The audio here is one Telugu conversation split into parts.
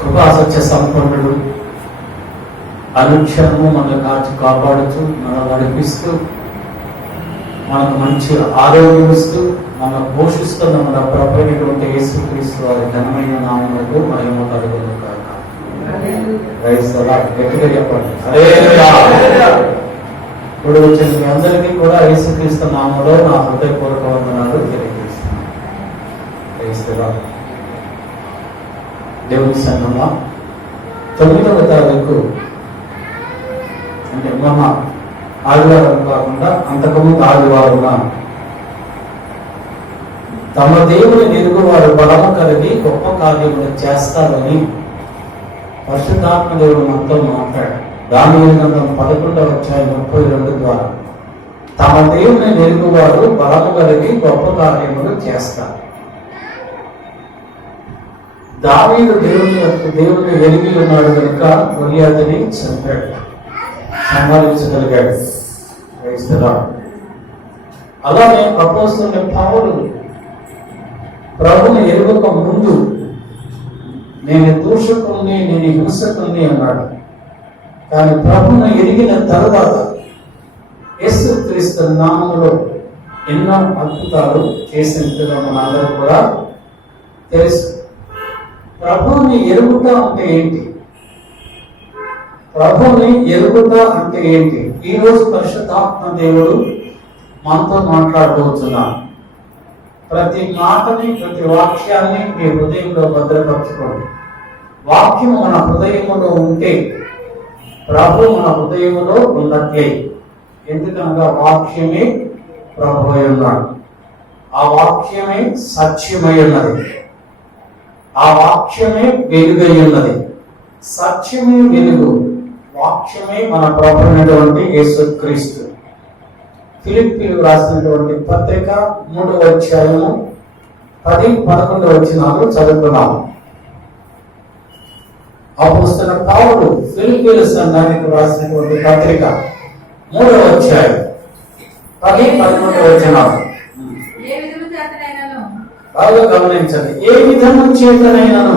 కృపా సత్య సంపన్నుడు, అనుక్షణము మనల్ని కాచి కాపాడుతూ, మనం నడిపిస్తూ, మనకు మంచి ఆరోగ్యం ఇస్తూ, మనం పోషిస్తున్న మన ప్రభువైనటువంటి యేసుక్రీస్తు వారి ఘనమైన నామములకు మహిమ కలుగును గాక. గట్టిగా చెప్పండి, హల్లెలూయా. ఇప్పుడు వచ్చిన మీ అందరికీ కూడా యేసుక్రీస్తు నామములో నా హృదయపూర్వక వందనాలు తెలియజేస్తున్నాను. దేవుని సంగమా, 9వ తారీఖు అంటే మొన్న ఆదివారం కాకుండా అంతకుముందు ఆదివారం తమ దేవుని నిరుగు వారు బలము కలిగి గొప్ప కార్యములు చేస్తారని పరిశుద్ధాత్మ దేవుడు మనతో మాట్లాడు. దానియేలు గ్రంథం 11:32 ద్వారా తమ దేవుని నిరుగు వారు బలము కలిగి గొప్ప కార్యములు చేస్తారు. దావీదు దేవుని ఎరిగి ఉన్నాడు కనుక గొలియాతుని చంపాడు, సంహరించగలిగాడు. అలానే అపోస్తలుడైన పౌలు ప్రభుని ఎరుగక ముందు నేను దూషకుణ్ణి, నేను హింసకుణ్ణి అన్నాడు. కానీ ప్రభుని ఎరిగిన తరువాత యేసుక్రీస్తు నామములో ఎన్నో అద్భుతాలు చేసినట్టుగా మనందరూ కూడా తెలుసు. ప్రభువుని ఎరుగుట అంటే ఏంటి? ప్రభువుని ఎరుగుట అంటే ఏంటి? ఈ రోజు పరిశుద్ధాత్మ దేవుడు మనతో మాట్లాడబోతున్నాడు. ప్రతి మాటని, ప్రతి వాక్యాన్ని మీ హృదయంలో భద్రపరచుకోండి. వాక్యం మన హృదయములో ఉంటే ప్రభు మన హృదయములో ఉన్నట్లే. ఎందుకనగా వాక్యమే ప్రభు అయి ఉన్నాడు. ఆ వాక్యమే సత్యమై ఉన్నది. ఆ వాక్యమే వెలుగై ఉన్నది. సత్యమే వెలుగు, వాక్యమే మన ప్రభు అయినటువంటి యేసుక్రీస్తు. ఫిలిప్పీయులకు రాసినటువంటి పత్రిక 3వ అధ్యాయము 10-11 వచనాలు చదువుతున్నాము. అపోస్తలుడైన పౌలు ఫిలిప్పీయుల సంఘానికి రాసినటువంటి పత్రిక 3వ అధ్యాయం 10-11 వచనాలు బాగా గమనించండి. ఏ విధము చేతనైనను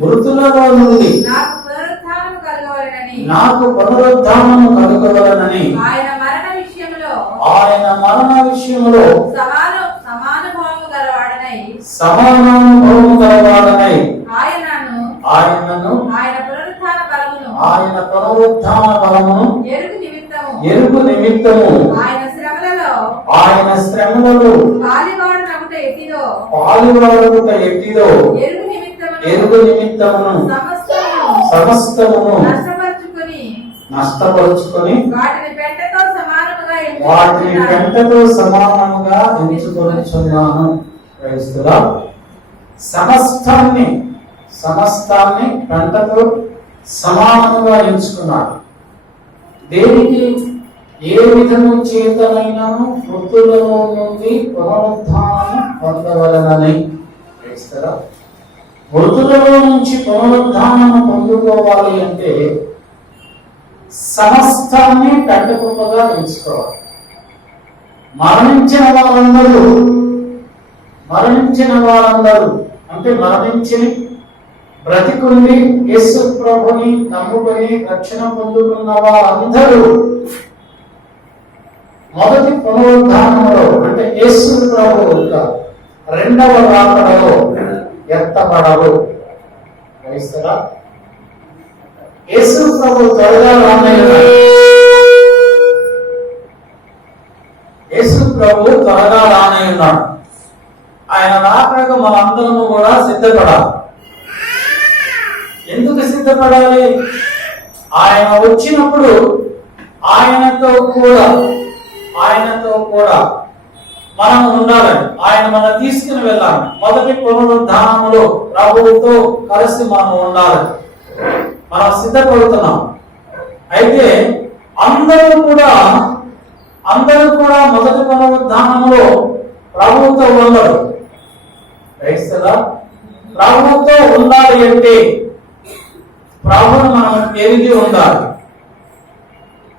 మృతులలో నుండి నాకు పునరుద్ధానము కలుగవలనని ఆయన మరణ విషయములో సమానానుభవము గలవాడనై ఆయనను ఆయన పునరుద్ధాన బలమును ఎరుగు నిమిత్తము ఆయన శ్రమలలో పాలువాడుట ఎట్టిదో ఎరుగు నిమిత్తమును సమస్తమును నష్టపరుచుకొని వాటిని పెంటతో సమానముగా ఎంచుకొనుచున్నాను. సమస్తాన్ని పెంటతో సమానముగా ఎంచుకున్నాడు. దేనికి? ఏ విధము చేతనైనాను మృతులలో నుండి పునరుద్ధానం పొందవలనని. మృతులలో నుంచి పునరుద్ధానం పొందుకోవాలి అంటే సమస్తాన్ని పెంటకుప్పగా ఎంచుకోవాలి. మరణించిన వారందరూ అంటే మరణించి బ్రతికుండి యేసు ప్రభుని నమ్ముకొని రక్షణ పొందుకున్న వారందరూ మొదటి పునరుద్ధానంలో అంటే యేసు ప్రభు రెండవ రాకడలో ఎత్తబడరు. క్రైస్తరా, యేసు ప్రభు త్వరగా రానయ్యున్నాడు. ఆయన రాకడకు మనందరము కూడా సిద్ధపడాలి. ఎందుకు సిద్ధపడాలి? ఆయన వచ్చినప్పుడు ఆయనతో కూడా మనం ఉండాలని, ఆయన మనం తీసుకుని వెళ్ళాలి. మొదటి పునరుద్ధానములో ప్రభువుతో కలిసి మనం ఉండాలని మనం సిద్ధపడుతున్నాం. అయితే అందరూ కూడా మొదటి పునరుద్ధానములో ప్రభువుతో ఉండరు. ప్రభువుతో ఉండాలి అంటే ప్రభువును మనం ఎరిగి ఉండాలి.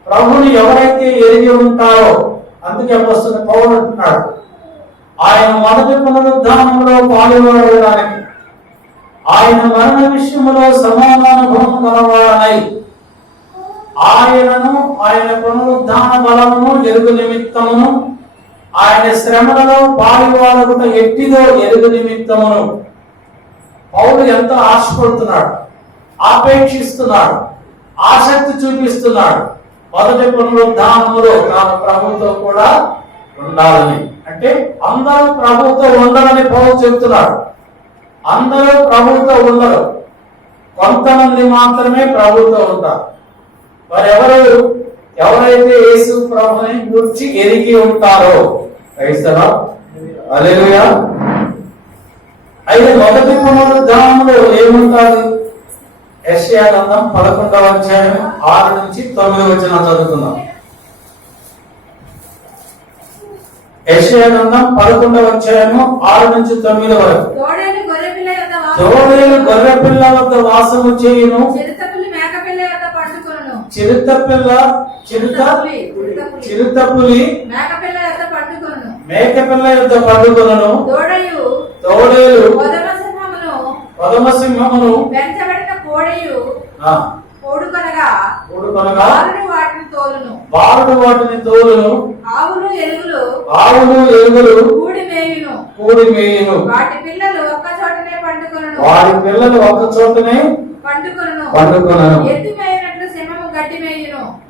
ప్రభువుని ఎవరైతే ఎరిగి ఉంటారో, అందుకే అపోస్తలుడైన పౌలు అంటున్నాడు, ఆయన మొదటి పునరుద్ధానంలో పాల్గొనడానికి ఆయన మరణ విషయములో సమానానుభవం గలవాడనై ఆయనను ఆయన పునరుద్ధాన బలమును ఎరుగు నిమిత్తమును ఆయన శ్రమలలో పాలువాడకుట ఎట్టిదో ఎరుగు నిమిత్తమును. పౌలు ఎంతో ఆశపడుతున్నాడు, ఆపేక్షిస్తున్నాడు, ఆసక్తి చూపిస్తున్నాడు. మొదటి పునరుద్ధానములో తాను ప్రభుతో కూడా ఉండాలని. అంటే అందరూ ప్రభుతో ఉండాలని పౌలు చెప్తున్నాడు. అందరూ ప్రభుతో ఉండరు, కొంతమంది మాత్రమే ప్రభుతో ఉంటారు. ఎవరైతే యేసు ప్రభుని గురించి ఎరిగి ఉంటారో, హల్లెలూయా. అయితే మొదటి పునరుద్ధానంలో ఏముంటుంది? యెషయా గ్రంథం 11వ అధ్యాయం 6 నుంచి 9 వచనం చదువుకుందాం. యెషయా గ్రంథం 11వ అధ్యాయం 6 నుంచి 9 వరకు. తోడేలు గొర్రెపిల్ల వద్ద వాసము చేయును, చిరుతపులి మేకపిల్ల యొద్ద పండుకొనును. తోడేలు పదమసింహమును బాలుడు వాటిని తోలును. ఆవులు ఎలుగులు కూడి మేయును. వాటి పిల్లలు ఒక్క చోటనే పండుకొనును.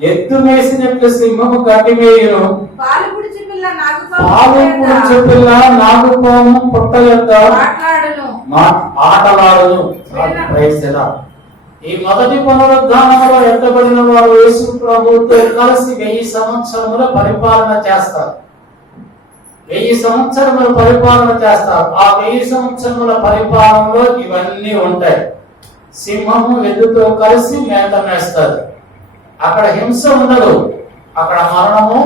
ఎత్తు మేసినట్లు సింహము గడ్డి మేయును. పాలు పుడిచి పిల్ల నాగుపాము పుట్ట యొద్ద ఆటలాడును. ఈ మొదటి పునరుద్ధానంలో ఎత్తబడిన వారు యేసు ప్రభువుతో కలిసి 1000 సంవత్సరముల పరిపాలన చేస్తారు. 1000 సంవత్సరముల పరిపాలన చేస్తారు. ఆ 1000 సంవత్సరముల పరిపాలనలో ఇవన్నీ ఉంటాయి. సింహము ఎద్దుతో కలిసి మేత మేస్తారు. అక్కడ హింస ఉండదు, అక్కడ మరణము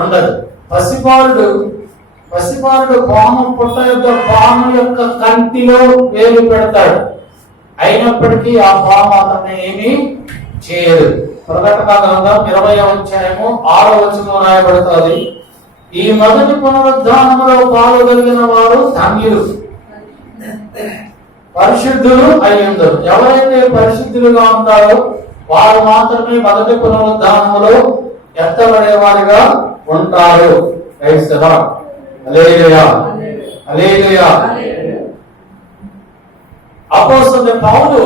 ఉండదు. పసిబాలుడు పాము పుట్ట యొక్క పాము యొక్క కంటిలో వేలు పెడతాడు, అయినప్పటికీ ఆ పాము అతన్ని ఏమీ చేయదు. ప్రకటన గ్రంథం 20వ అధ్యాయము 6వ వచనం రాయబడుతుంది. ఈ మొదటి పునరుద్ధానములో పాల్గొలిగిన వారు ధన్యులు, పరిశుద్ధులు అయ్యుందరు. ఎవరైతే పరిశుద్ధులుగా ఉంటారో వారు మాత్రమే మొదటి పునరుద్ధానములో ఎత్తబడేవారిగా ఉంటారు. హల్లెలూయా, హల్లెలూయా. అపోస్తలుడైన పౌలు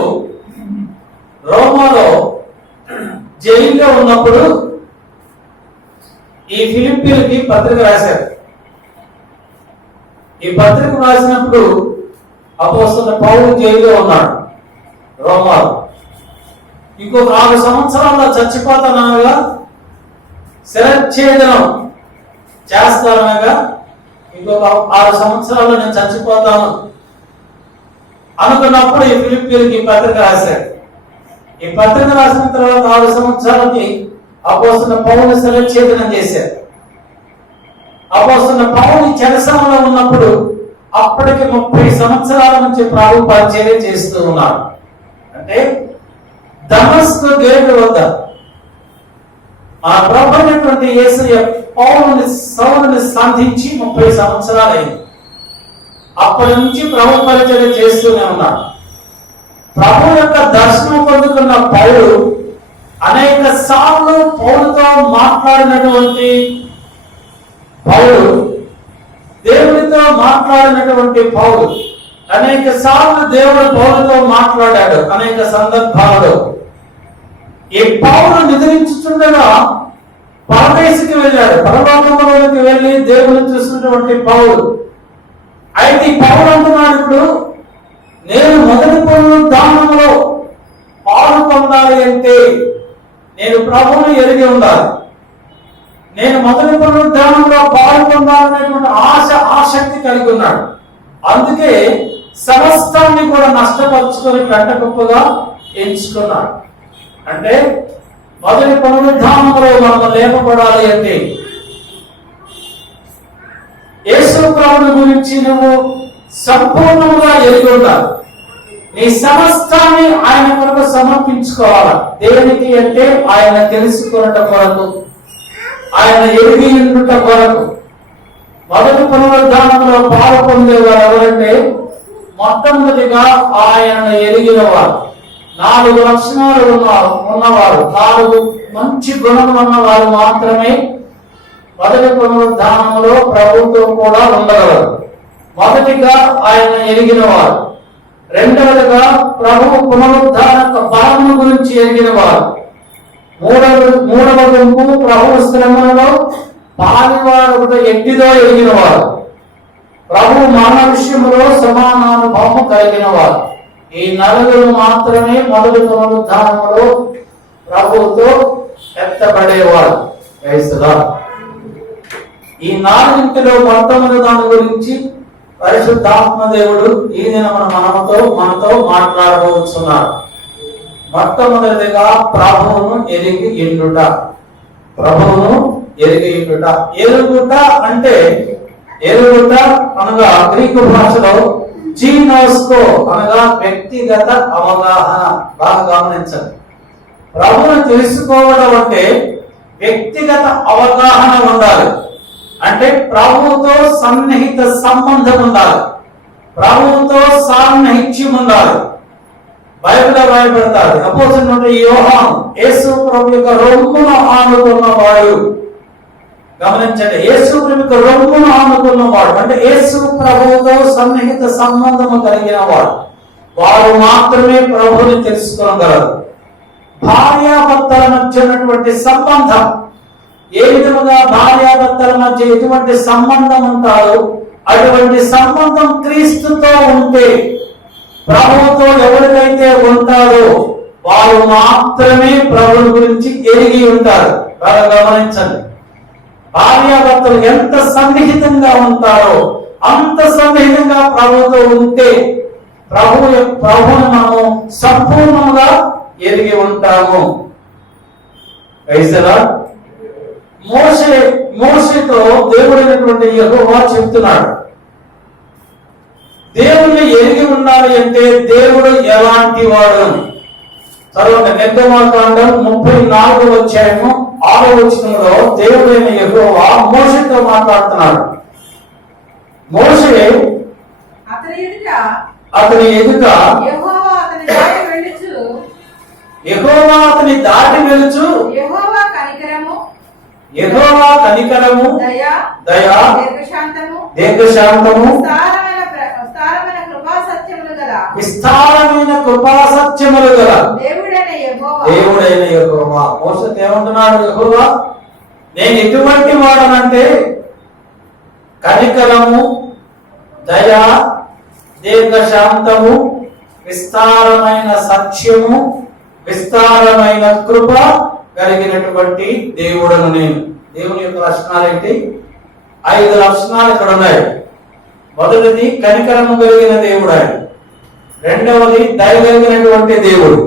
రోమాలో జైల్లో ఉన్నప్పుడు ఈ ఫిలిప్పీయులకి పత్రిక రాశారు. ఈ పత్రిక రాసినప్పుడు అపోస్తలుడైన పౌలు జైల్లో ఉన్నాడు రోమాలో. ఇంకొక 6 సంవత్సరాల్లో చచ్చిపోతానగా, శిరచ్ఛేదనం చేస్తానగా, ఇంకొక 6 సంవత్సరాల్లో నేను చచ్చిపోతాను అనుకున్నప్పుడు ఈ ఫిలిప్పీయులకి పత్రిక రాశాడు. ఈ పత్రిక రాసిన తర్వాత 6 సంవత్సరాలకి అపోస్తలుడైన పౌలు శిరచ్ఛేదనం చేశారు. అపోస్తలుడైన పౌలు చెరసాలలో ఉన్నప్పుడు అప్పటికి 30 సంవత్సరాల నుంచి ప్రభు పరిచర్య చేస్తూ ఉన్నాడు. అంటే దమస్కు గేటు వద్ద ఆ ప్రభువైనటువంటి యేసయ్య సౌలుని సంధించి 30 సంవత్సరాలు అయింది. అప్పటి నుంచి ప్రభు పరిచర్య చేస్తూనే ఉన్నాడు. ప్రభు యొక్క దర్శనం పొందుకున్న పౌలు అనేక సార్లు పౌలుతో మాట్లాడినటువంటి పౌలు, దేవుడితో మాట్లాడినటువంటి పౌలు, అనేక సార్లు దేవుడు పౌలుతో మాట్లాడాడు అనేక సందర్భాలలో. ఈ పౌలు నిద్రించుచుండగా పరదేశికి వెళ్ళాడు, పరలోకంలోకి వెళ్ళి దేవుని చూసినటువంటి పౌలు. అయితే ఈ పౌలు అంటున్నాడు, ఇప్పుడు నేను మొదటి పునరుద్ధానంలో పాలు పొందాలి అంటే నేను ప్రభువుని ఎరిగి ఉండాలి. నేను మొదటి పునరుద్ధానంలో పాలు పొందాలనేటువంటి ఆసక్తి కలిగి ఉన్నాడు. అందుకే సమస్తాన్ని కూడా నష్టపరుచుకొని పెంటకుప్పగా ఎంచుకున్నాడు. అంటే మొదటి పునరుద్ధానంలో మనం లేపబడాలి అంటే యేసు ప్రభువుని గురించి నువ్వు సంపూర్ణంగా ఎరిగి ఉండాలి. నీ సమస్తాన్ని ఆయన కొరకు సమర్పించుకోవాలి. దేనికి అంటే ఆయన తెలుసుకున్నట కొరకు, ఆయన ఎరిగి ఉండుట కొరకు. మొదటి పునరుద్ధానంలో పాలు పొందేవారు ఎవరంటే మొట్టమొదటిగా ఆయనను ఎరిగిన వారు, 4 లక్షణాలు ఉన్నవారు, 4 మంచి గుణములు ఉన్నవారు మాత్రమే మొదటి పునరుద్ధానంలో ప్రభుతో కూడా ఉండగలరు. మొదటిగా ఆయన ఎరిగిన వారు, రెండవదిగా ప్రభు పునరుద్ధాన బలము గురించి ఎరిగిన వారు, మూడవ గుంపు ప్రభు శ్రమలలో పాలివారు ఎట్టిదో ఎరిగిన వారు, ప్రభు మరణ విషయంలో సమానానుభవం కలిగిన వారు. ఈ 4 మాత్రమే మొదటి పునరుద్ధానంలో ప్రభుతో ఎత్తబడేవారు. ఈ 4 మొట్టమొదటి దాని గురించి పరిశుద్ధాత్మ దేవుడు ఈ దినమున మనతో మాట్లాడబోతున్నారు. మొట్టమొదటిగా ప్రభువును ఎరిగి ఇండుట. ప్రభువును ఎరిగి ఇండుట. ఎరుగుట అంటే, ఎరుగుట అనగా గ్రీకు భాషలో జీనోస్కో అనగా వ్యక్తిగత అవగాహన. బాగా గమనించండి. ప్రభువును తెలుసుకోవడం అంటే వ్యక్తిగత అవగాహన ఉండాలి. అంటే ప్రభువుతో సన్నిహిత సంబంధం ఉండాలి, ప్రభువుతో సాన్నిహిత్యం ఉండాలి. బైబిల్లో రాయబడతారు, అపోస్తలుడైన యోహాను యేసు ప్రభు యొక్క రొమ్మును ఆనుకున్నవాడు. గమనించండి, యేసు ప్రభు యొక్క రొమ్మును ఆనుకున్నవాడు అంటే యేసు ప్రభువుతో సన్నిహిత సంబంధము కలిగిన వాడు. వారు మాత్రమే ప్రభువుని తెలుసుకోగలరు. భార్యాభర్తల మధ్య ఉన్నటువంటి సంబంధం, ఏ విధముగా భార్యాభర్తల మధ్య ఎటువంటి సంబంధం ఉంటారో అటువంటి సంబంధం క్రీస్తుతో ఉంటే, ప్రభువుతో ఎవరికైతే ఉంటారో వారు మాత్రమే ప్రభువు గురించి ఎరిగి ఉంటారు. బాగా గమనించండి, భార్యాభర్తలు ఎంత సన్నిహితంగా ఉంటారో అంత సన్నిహితంగా ప్రభువుతో ఉంటే ప్రభువును మనము సంపూర్ణంగా ఎరిగి ఉంటాము. మోషేతో దేవుడైనటువంటి యెహోవా చెప్తున్నాడు, దేవుణ్ణి ఎరిగి ఉండాలి అంటే దేవుడు ఎలాంటి వాడు అని. తర్వాత నిర్గమకాండం 34వ అధ్యాయము 6వ వచనంలో దేవుడైన యెహోవా మోషేతో మాట్లాడుతున్నాడు. మోషే అతని ఎదుట యెహోవా అతని దాటి వెలుచు, యెహోవా కనికరము, దయ, దీర్ఘశాంతము, విస్తారమైన కృపా సత్యములు గల దేవుడైన యెహోవా. మోషేతో ఏమంటున్నాడు యెహోవా? నేను ఎటువంటి వాడనంటే కనికరము, దయ, దీర్ఘశాంతము, విస్తారమైన సత్యము, విస్తారమైన కృప కలిగినటువంటి దేవుడను నేను. దేవుని యొక్క లక్షణాలు ఏంటి? 5 లక్షణాలు ఇక్కడ ఉన్నాయి. మొదటిది కనికరము కలిగిన దేవుడు ఆయన, రెండవది దయ కలిగినటువంటి దేవుడు,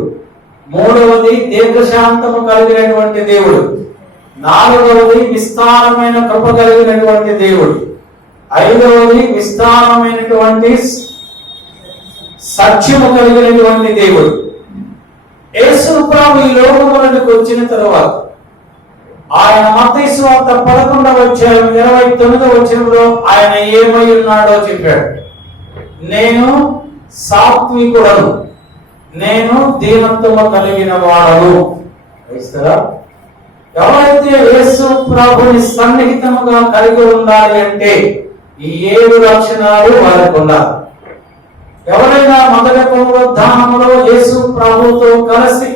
మూడవది దీర్ఘశాంతము కలిగినటువంటి దేవుడు, నాలుగవది విస్తారమైన కృప కలిగినటువంటి దేవుడు, ఐదవది విస్తారమైనటువంటి సత్యము కలిగినటువంటి దేవుడు. యేసు ప్రభు ఈ లోకములకు వచ్చిన తరువాత ఆయన మత్తయి సువార్త 11వ అధ్యాయం 29వ వచనంలో ఆయన ఏమై ఉన్నాడో చెప్పాడు. నేను సాత్వికుడను, నేను దీనత్వము కలిగిన వాడను. ఎవరైతే యేసు ప్రభుని సన్నిహితముగా కలిగి ఉండాలి అంటే ఈ 7 లక్షణాలు వారికి ఉండాలి. ఎవరైనా మొదటి పునరుద్ధానములో యేసు ప్రభుతో కలిసి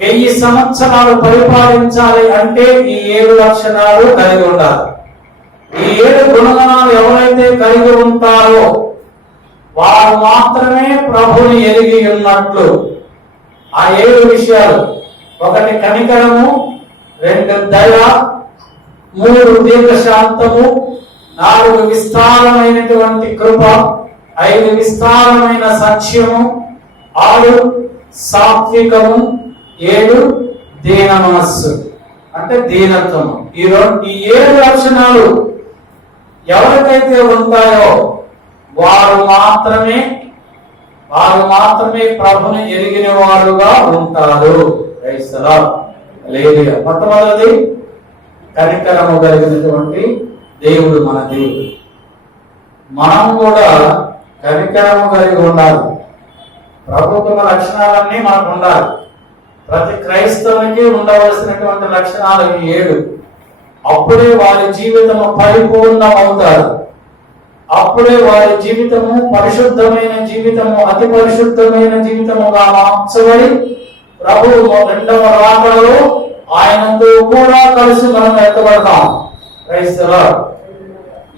1000 సంవత్సరాలు పరిపాలించాలి అంటే ఈ 7 లక్షణాలు కలిగి ఉండాలి. ఈ 7 గుణగణాలు ఎవరైతే కలిగి ఉంటారో వారు మాత్రమే ప్రభుని ఎరిగి ఉన్నట్లు. ఆ 7 విషయాలు: 1 కనికరము, 2 దయ, 3 దీర్ఘశాంతము, 4 విస్తారమైనటువంటి కృప, 5 విస్తారమైన సత్యము, 6 సాత్వికము, 7 దీన మనస్సు అంటే దీనత్వము. ఈ 7 లక్షణాలు ఎవరికైతే ఉంటాయో వారు మాత్రమే ప్రభుని ఎరిగిన వారుగా ఉంటారు. మొట్టమొదటిది కనికరము కలిగినటువంటి దేవుడు మన దేవుడు. మనం కూడా కనికరము కలిగి ఉండాలి. ప్రభుత్వ లక్షణాలన్నీ మనకు ఉండాలి. ప్రతి క్రైస్తవునికి ఉండవలసినటువంటి లక్షణాలు ఈ 7. అప్పుడే వారి జీవితము పరిపూర్ణమవుతారు. అప్పుడే వారి జీవితము పరిశుద్ధమైన జీవితము, అతి పరిశుద్ధమైన జీవితముగా మార్చబడి ప్రభువు రెండవ రాకడలో ఆయనతో కూడా కలిసి మనం ఎత్తబడతాం. క్రైస్తవ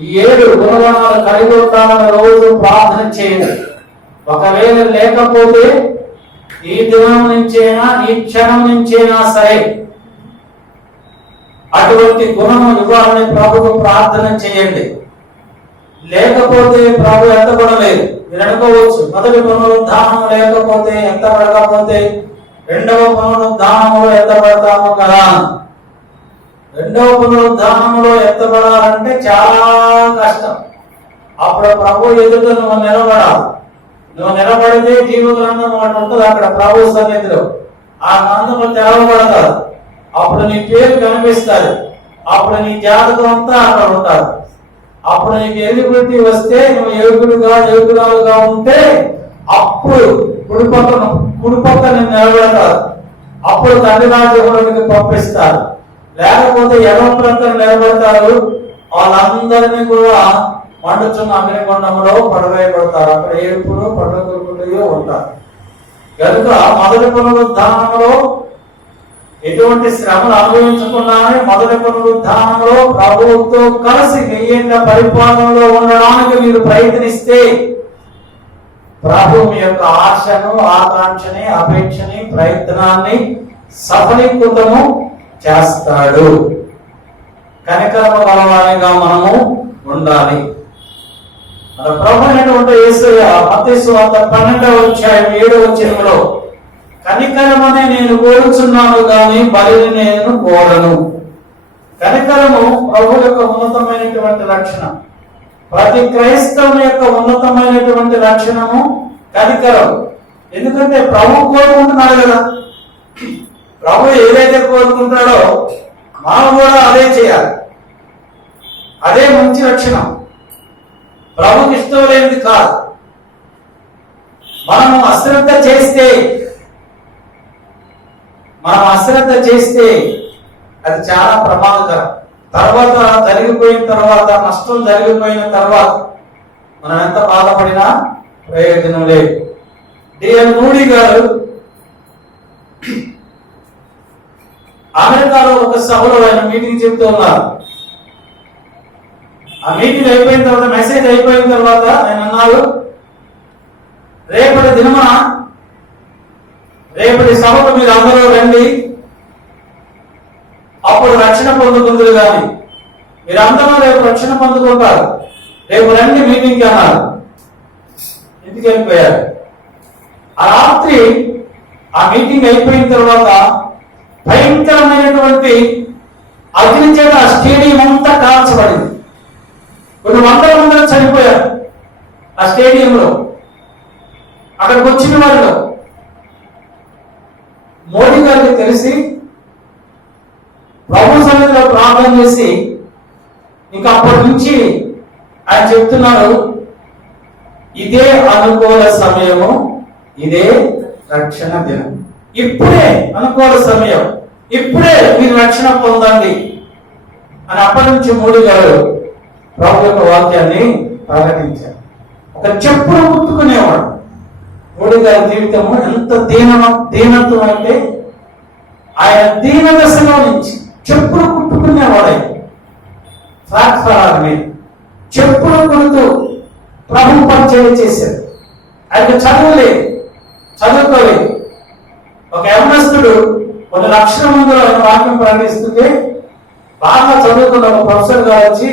ఈ 7 గుణగణాలు కలిగి ఉంటామని రోజు ప్రార్థన చేయండి. ఒకవేళ లేకపోతే ఈ దినం నుంచైనా, ఈ క్షణం నుంచైనా సరే అటువంటి గుణము ఇవ్వాలని ప్రభుకు ప్రార్థన చేయండి. లేకపోతే ప్రభు ఎత్తబడలేదు. మీరు అనుకోవచ్చు, మొదటి పునరుద్ధానము లేకపోతే, ఎత్తబడకపోతే రెండవ పునరుద్ధానములో ఎత్తబడతాము కదా. రెండవ పునరుద్ధానములో ఎత్తబడాలంటే చాలా కష్టం. అప్పుడు ప్రభు ఎదుట నువ్వు నిలబడాలి. నువ్వు నిలబడితే జీవ గ్రంథం ఒకటి ఉంటుంది అక్కడ ప్రభు సన్నిధిలో. ఆ గ్రంథము తెరవబడతారు. అప్పుడు నీ పేరు కనిపిస్తారు. అప్పుడు నీ జాతకం అంతా అక్కడ ఉంటారు. అప్పుడు నీకు ఎలిజిబిలిటీ వస్తే, నువ్వు యోగురాలుగా ఉంటే అప్పుడు కుడిపక్క నేను నిలబెడతారు. అప్పుడు తండ్రి రాజ్యంలోకి పంపిస్తారు. లేకపోతే ఎడమ ప్రక్కన నిలబెడతారు. వాళ్ళందరినీ కూడా మండుచున్న అగ్నిగుండంలో పడవేయబడతారు. అక్కడ ఏడుపులు పడగొట్టుకుంటూ ఉంటారు. కనుక మొదటి పునరుద్ధానంలో ఎటువంటి శ్రమలు అనుభవించకుండానే మొదటి పునరుద్ధానంలో ప్రభువుతో కలిసి 1000 ఏళ్ల పరిపాలనలో ఉండడానికి మీరు ప్రయత్నిస్తే ప్రభు మీ యొక్క ఆశను, ఆకాంక్షని, అపేక్షని, ప్రయత్నాన్ని సఫలీకృతము చేస్తాడు. కనికరము గలవారిగా మనము ఉండాలి. మన ప్రభు అయినటువంటి యేసయ్య మత్తయి సువార్త 12వ అధ్యాయం 7వ వచనంలో కనికరమనే నేను కోరుచున్నాను గాని బలిని నేను కోరను. కనికరము ప్రభు యొక్క ఉన్నతమైనటువంటి లక్షణం. ప్రతి క్రైస్తవుని యొక్క ఉన్నతమైనటువంటి లక్షణము కనికరం. ఎందుకంటే ప్రభు కోరుకుంటున్నాడు కదా. ప్రభు ఏదైతే కోరుకుంటాడో మనం కూడా అదే చేయాలి. అదే మంచి లక్షణం. ప్రభుకి ఇష్టం లేనిది కాదు. మనము అశ్రద్ధ చేస్తే అది చాలా ప్రమాదకరం. తర్వాత జరిగిపోయిన తర్వాత, నష్టం జరిగిపోయిన తర్వాత మనం ఎంత బాధపడినా ప్రయోజనం లేదు. డిఎన్ మూడీ గారు అమెరికాలో ఒక సభలో ఆయన మీటింగ్ చెప్తూ ఉన్నారు. ఆ మీటింగ్ అయిపోయిన తర్వాత, మెసేజ్ అయిపోయిన తర్వాత ఆయన అన్నారు, రేపటి సభకు మీరు అందరూ రండి, అప్పుడు రక్షణ పొందుకుందరు. కానీ మీరందరూ రేపు రక్షణ పొందుకుంటారు, రేపు రండి మీటింగ్కి అన్నారు. ఇంటికి వెళ్ళిపోయారు. ఆ రాత్రి ఆ మీటింగ్ అయిపోయిన తర్వాత భయంకరమైనటువంటి అగ్ని చేత ఆ స్టేడియం అంతా కాల్చబడింది. కొన్ని వందల మంది చనిపోయారు ఆ స్టేడియంలో. అక్కడికి వచ్చిన వాళ్ళు మోడీ గారికి తెలిసి ప్రభు సన్నిధిలో ప్రార్థన చేసి ఇంకా అప్పటి నుంచి ఆయన చెప్తున్నారు, ఇదే అనుకూల సమయము, ఇదే రక్షణ దినం, ఇప్పుడే అనుకూల సమయం, ఇప్పుడే మీరు రక్షణ పొందండి అని అప్పటి నుంచి మోడీ గారు ప్రభు యొక్క వాక్యాన్ని ప్రకటించారు. ఒక చెప్పులు గుర్తుకునేవాడు. మోడీ గారి జీవితము ఎంత దీనత్వం అంటే ఆయన దీన దశలో నుంచి చెప్పులు కుట్టుకునేవాడు. ప్లాట్ఫారం మీద చెప్పులు కుడుతూ ప్రభు పరిచయం చేశారు. ఆయనకు చదువుకోలేదు. ఒక యవనస్తుడు కొన్ని లక్షల మందిలో ఆయన వాక్యం ప్రకటిస్తుంటే బాగా చదువుకున్న ఒక ప్రొఫెసర్ గారు వచ్చి,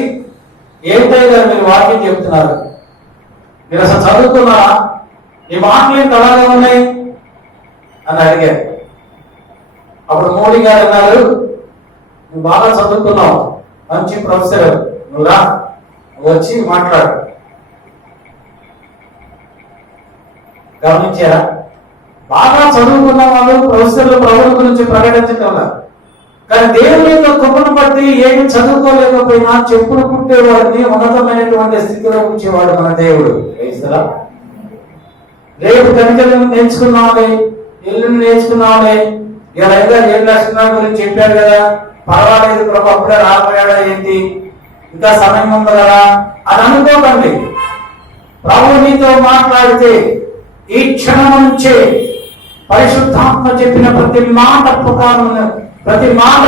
ఏంటయ్య గారు మీరు వాక్యం చెప్తున్నారు, మీరు అసలు చదువుకున్నారా, ఈ మాటలు ఏంటి అలాగే ఉన్నాయి అని అడిగారు. అప్పుడు మోడీ గారు అన్నారు, నువ్వు బాగా చదువుకున్నావు, మంచి ప్రొఫెసర్, నువ్వు రా, వచ్చి మాట్లాడు. గమనించారా? బాగా చదువుకున్న వాళ్ళు ప్రొఫెసర్లు ప్రభుత్వం గురించి ప్రకటించడం, కానీ దేవుని యొక్క కృపను బట్టి ఏమి చదువుకోలేకపోయినా చెప్పులు కుట్టేవాడిని ఉన్నతమైనటువంటి స్థితిలో ఉంచేవాడు మన దేవుడు. రేపు కనికరం నేర్చుకున్నామని, ఎల్లుండి నేర్చుకున్నామని, ఇలా 7 లక్షల గురించి చెప్పారు కదా, పర్వాలేదు ప్రభు అప్పుడే రాబోయాడా ఏంటి, ఇంకా సమయం ఉంది కదా అని అనుకోకండి. ప్రభు నీతో మాట్లాడితే ఈ క్షణం నుంచే పరిశుద్ధాత్మ చెప్పిన ప్రతి మాట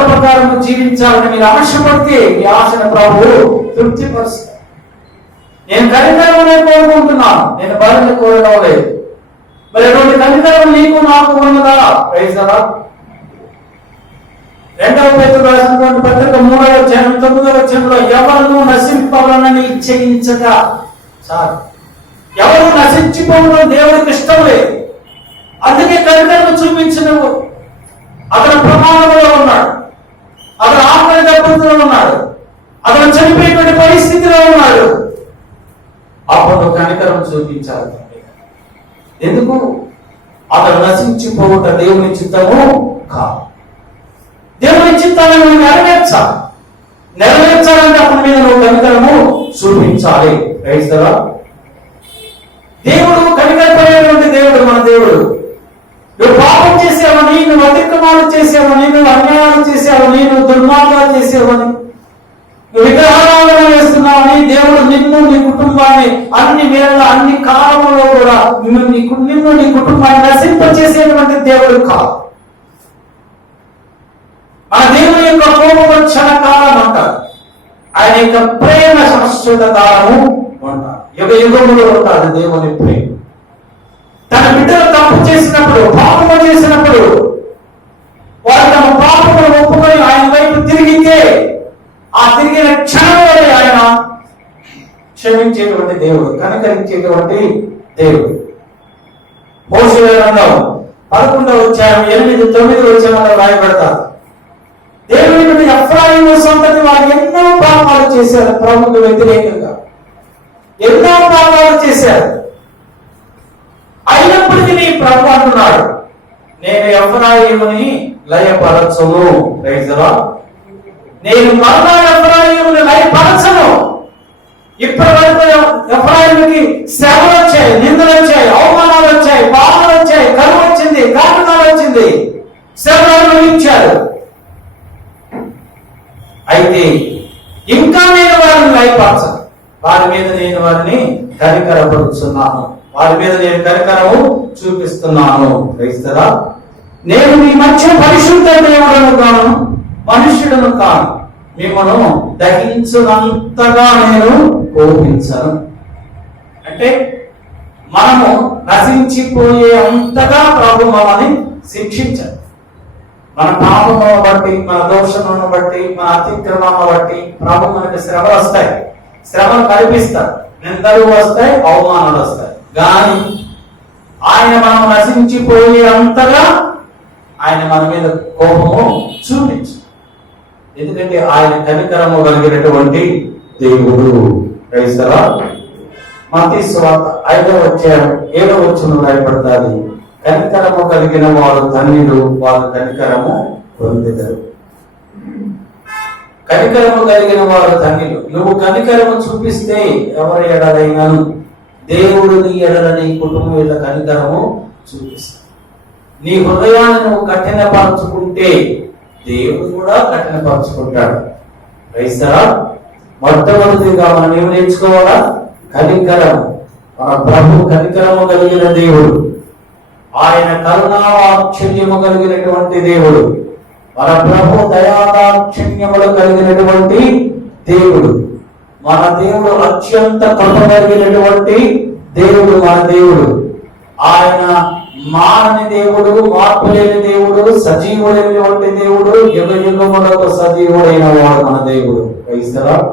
ప్రకారం జీవించాలని మీరు ఆశపడితే ఈ ఆశను ప్రభు తృప్తిపరుస్తారు. నేను కనికరమనే కోరుకుంటున్నాను, నేను బలిని కోరడం లేదు. మరి ఎటువంటి కనికరం నీకు నాకు ఉన్నదా? Praise the Lord. 2వ పేతురు రాసినటువంటి పత్రిక 3వ అధ్యాయం 9వ వచనంలో ఎవరు నశింపవాలని ఇచ్ఛయించక, చాలు, ఎవరు నశించిపోవడం దేవుడికి ఇష్టం లేదు. అందుకే కనికరం చూపించినవు. అతను ప్రమాదంలో ఉన్నాడు, అతను ఆకలి దెబ్బతిలో ఉన్నాడు, అతను చనిపోయేటువంటి పరిస్థితిలో ఉన్నాడు. అప్పుడు కనికరం చూపించాలి. ఎందుకు? అతను నశించిపోవుట దేవుని చిత్తము కాదు. దేవుని చిత్తాన్ని నువ్వు నెరవేర్చాలంటే అతని మీద నువ్వు కనికరము చూపించాలి. Praise the Lord. దేవుడు కనికరపడేటువంటి దేవుడు మన దేవుడు. నువ్వు పాపం చేసావని, నువ్వు అతిక్రమాలు చేసావని, నువ్వు అన్యాయాలు చేసావని, నువ్వు దుర్మార్గాలు చేసావని, నువ్వు విగ్రహారాధన చేస్తున్నావని దేవుడు నిన్ను నీ కుటుంబాన్ని అన్ని వేళ అన్ని కాలంలో కూడా నిన్ను నీ కుటుంబాన్ని నశింపచేసేటువంటి దేవుడు కాదు. మన దేవుని యొక్క కోపం క్షణకాలం అంటారు, ఆయన యొక్క ప్రేమ శాశ్వత కాలము అంటారు, యుగములు ఉంటారు దేవుని ప్రేమ. తన బిడ్డలు తప్పు చేసినప్పుడు, పాపము చేసినప్పుడు వారు తమ పాపమును ఒప్పుకొని ఆయన వైపు తిరిగితే ఆ తిరిగిన క్షణంలోనే ఆయన క్షమించేటువంటి దేవుడు, కనికరించేటువంటి దేవుడు. మోషే గ్రంథం 11వ అధ్యాయం 8, 9 వచనాల్లో రాయబడతారు. దేవుని ఎఫ్రాయిము సంతతి వారు ఎన్నో పాపాలు చేశారు, ప్రభువుకు వ్యతిరేకంగా ఎన్నో పాపాలు చేశారు. అయినప్పటికీ నీ ప్రభు అంటున్నాడు, నేను ఎఫ్రాయిముని లయపరచను. Praise the lord. నేను మరలా ఎఫ్రాయిముని లయపరచను. ఇప్పటి వరకు ఎఫ్రాయిముకి శ్రమలు వచ్చాయి, నిందలు వచ్చాయి, అవమానాలు వచ్చాయి, బాధలు వచ్చాయి, కరువు వచ్చింది, కారణాలు వచ్చింది, శ్రమలు అనుభవించారు. అయితే ఇంకా నేను వారిని లయపరచను. వారి మీద నేను వారిని కనికరపరుచున్నాను, వారి మీద నేను కనికరము చూపిస్తున్నాను. Praise the lord. నేను మీ మధ్య పరిశుద్ధ దేవుడను కాను, మనుష్యుడను కాను. మిమ్మల్ని దహించునంతగా నేను కోపించను. అంటే మనము నశించిపోయే అంతగా ప్రభు మనల్ని శిక్షించారు. మన పాపమును బట్టి, మన దోషమును బట్టి, మన అతిక్రమమును బట్టి ప్రభు మనకి శ్రమలు వస్తాయి, శ్రమలు కల్పిస్తారు, నిందలు వస్తాయి, అవమానాలు వస్తాయి. కానీ ఆయన మనం నశించిపోయే అంతగా ఆయన మన మీద కోపము చూపించు. ఎందుకంటే ఆయన కనికరము కలిగినటువంటి దేవుడు. Praise the Lord. మత్తయి సువార్త 5వ అధ్యాయం 7వ వచనం రాయబడతాది, కనికరము కలిగిన వారు ధన్యులు, వారు కనికరము పొందెదరు. కనికరము కలిగిన వారు ధన్యులు. నువ్వు కనికరము చూపిస్తే ఎవరి ఎడలైనాను దేవుడు నీ ఎడల, నీ కుటుంబం మీద కనికరము చూపిస్తాడు. నీ హృదయాన్ని నువ్వు కఠినపరచుకుంటే దేవుడు కూడా కఠినపరచుకుంటాడు. Praise the lord. మొట్టమొదటిగా మనం ఏమి నేర్చుకోవాలా? కనికరం. మన ప్రభు కనికరము కలిగిన దేవుడు, ఆయన కరుణావాత్సల్యము కలిగినటువంటి దేవుడు, మన ప్రభు దయాదాక్షిణ్యములు కలిగినటువంటి దేవుడు, మన దేవుడు అత్యంత కృప కలిగినటువంటి దేవుడు. మన దేవుడు ఆయన మానని దేవుడు, మార్పు లేని దేవుడు, సజీవుడైనటువంటి దేవుడు, యుగ యుగములకు సజీవుడైన వాడు మన దేవుడు. Praise the Lord.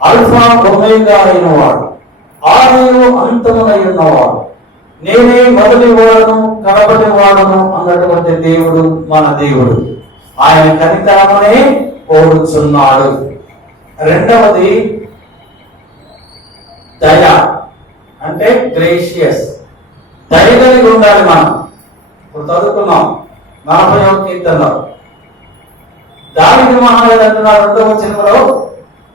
Alpha omega అయిన వాడు, ఆదియు అంతమునై ఉన్నవాడు, నేనే మొదటి వాడను కడపటి వాడను అన్నటువంటి దేవుడు మన దేవుడు. ఆయన కనికరమునే కోరుచున్నాడు. రెండవది దయ, అంటే గ్రేషియస్. దయ కలిగి ఉండాలి. మనం ఇప్పుడు చదువుకున్నాం 41వ కీర్తనలో దావీదు మహారాజు అంటున్నాడు 2వ వచనంలో,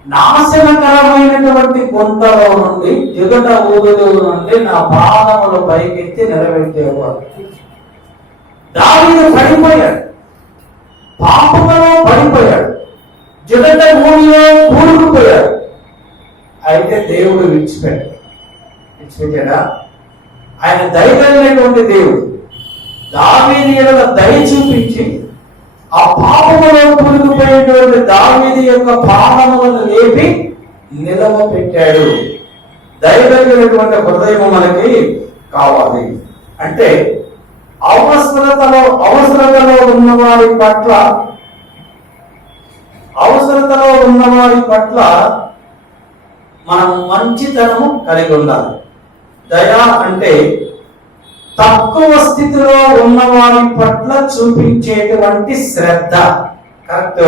నాశనకరమైనటువంటి గుంటలో నుండి జిగట ఊబిలో నుండి నా పాదములు పైకెత్తి నిలబెట్టేవాడు. దావీదు పడిపోయాడు, పాపములో పడిపోయాడు, జిగట భూమిలో కూరుకుపోయాడు. అయితే దేవుడు విడిచిపెట్టాడా? ఆయన దయగలిగినటువంటి దేవుడు దావీదు యొక్క దయ చూపించి ఆ పాపములో కూరుకుపోయేటువంటి దావీదు యొక్క పాపములను లేపి నిలవపెట్టాడు. దయగలిగినటువంటి హృదయం మనకి కావాలి. అంటే అవసరతలో ఉన్నవారి పట్ల మనం మంచితనము కలిగి ఉండాలి. దయ అంటే తక్కువ స్థితిలో ఉన్నవారి పట్ల చూపించేటువంటి శ్రద్ధ. కరెక్ట్.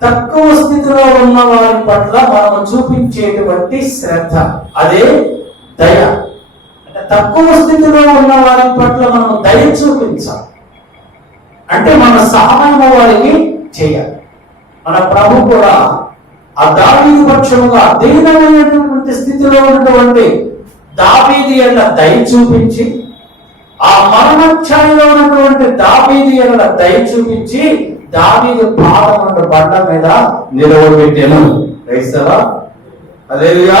తక్కువ స్థితిలో ఉన్నవారి పట్ల మనం చూపించేటువంటి శ్రద్ధ, అదే దయ. అంటే తక్కువ స్థితిలో ఉన్న వారి పట్ల మనం దయ చూపించాలి. అంటే మన సహాయం వారికి చేయాలి. మన ప్రభు కూడా ఆ దావీదు పక్షముగా దీనమైనటువంటి స్థితిలో ఉన్నటువంటి దావీదు యొక్క దయ చూపించి, ఆ మరణఛాయలో ఉన్నటువంటి దావీదు యొక్క దయ చూపించి దావీదు పాదముల బండ మీద నిలవబెట్టెను. క్రైస్తవా? హల్లెలూయా.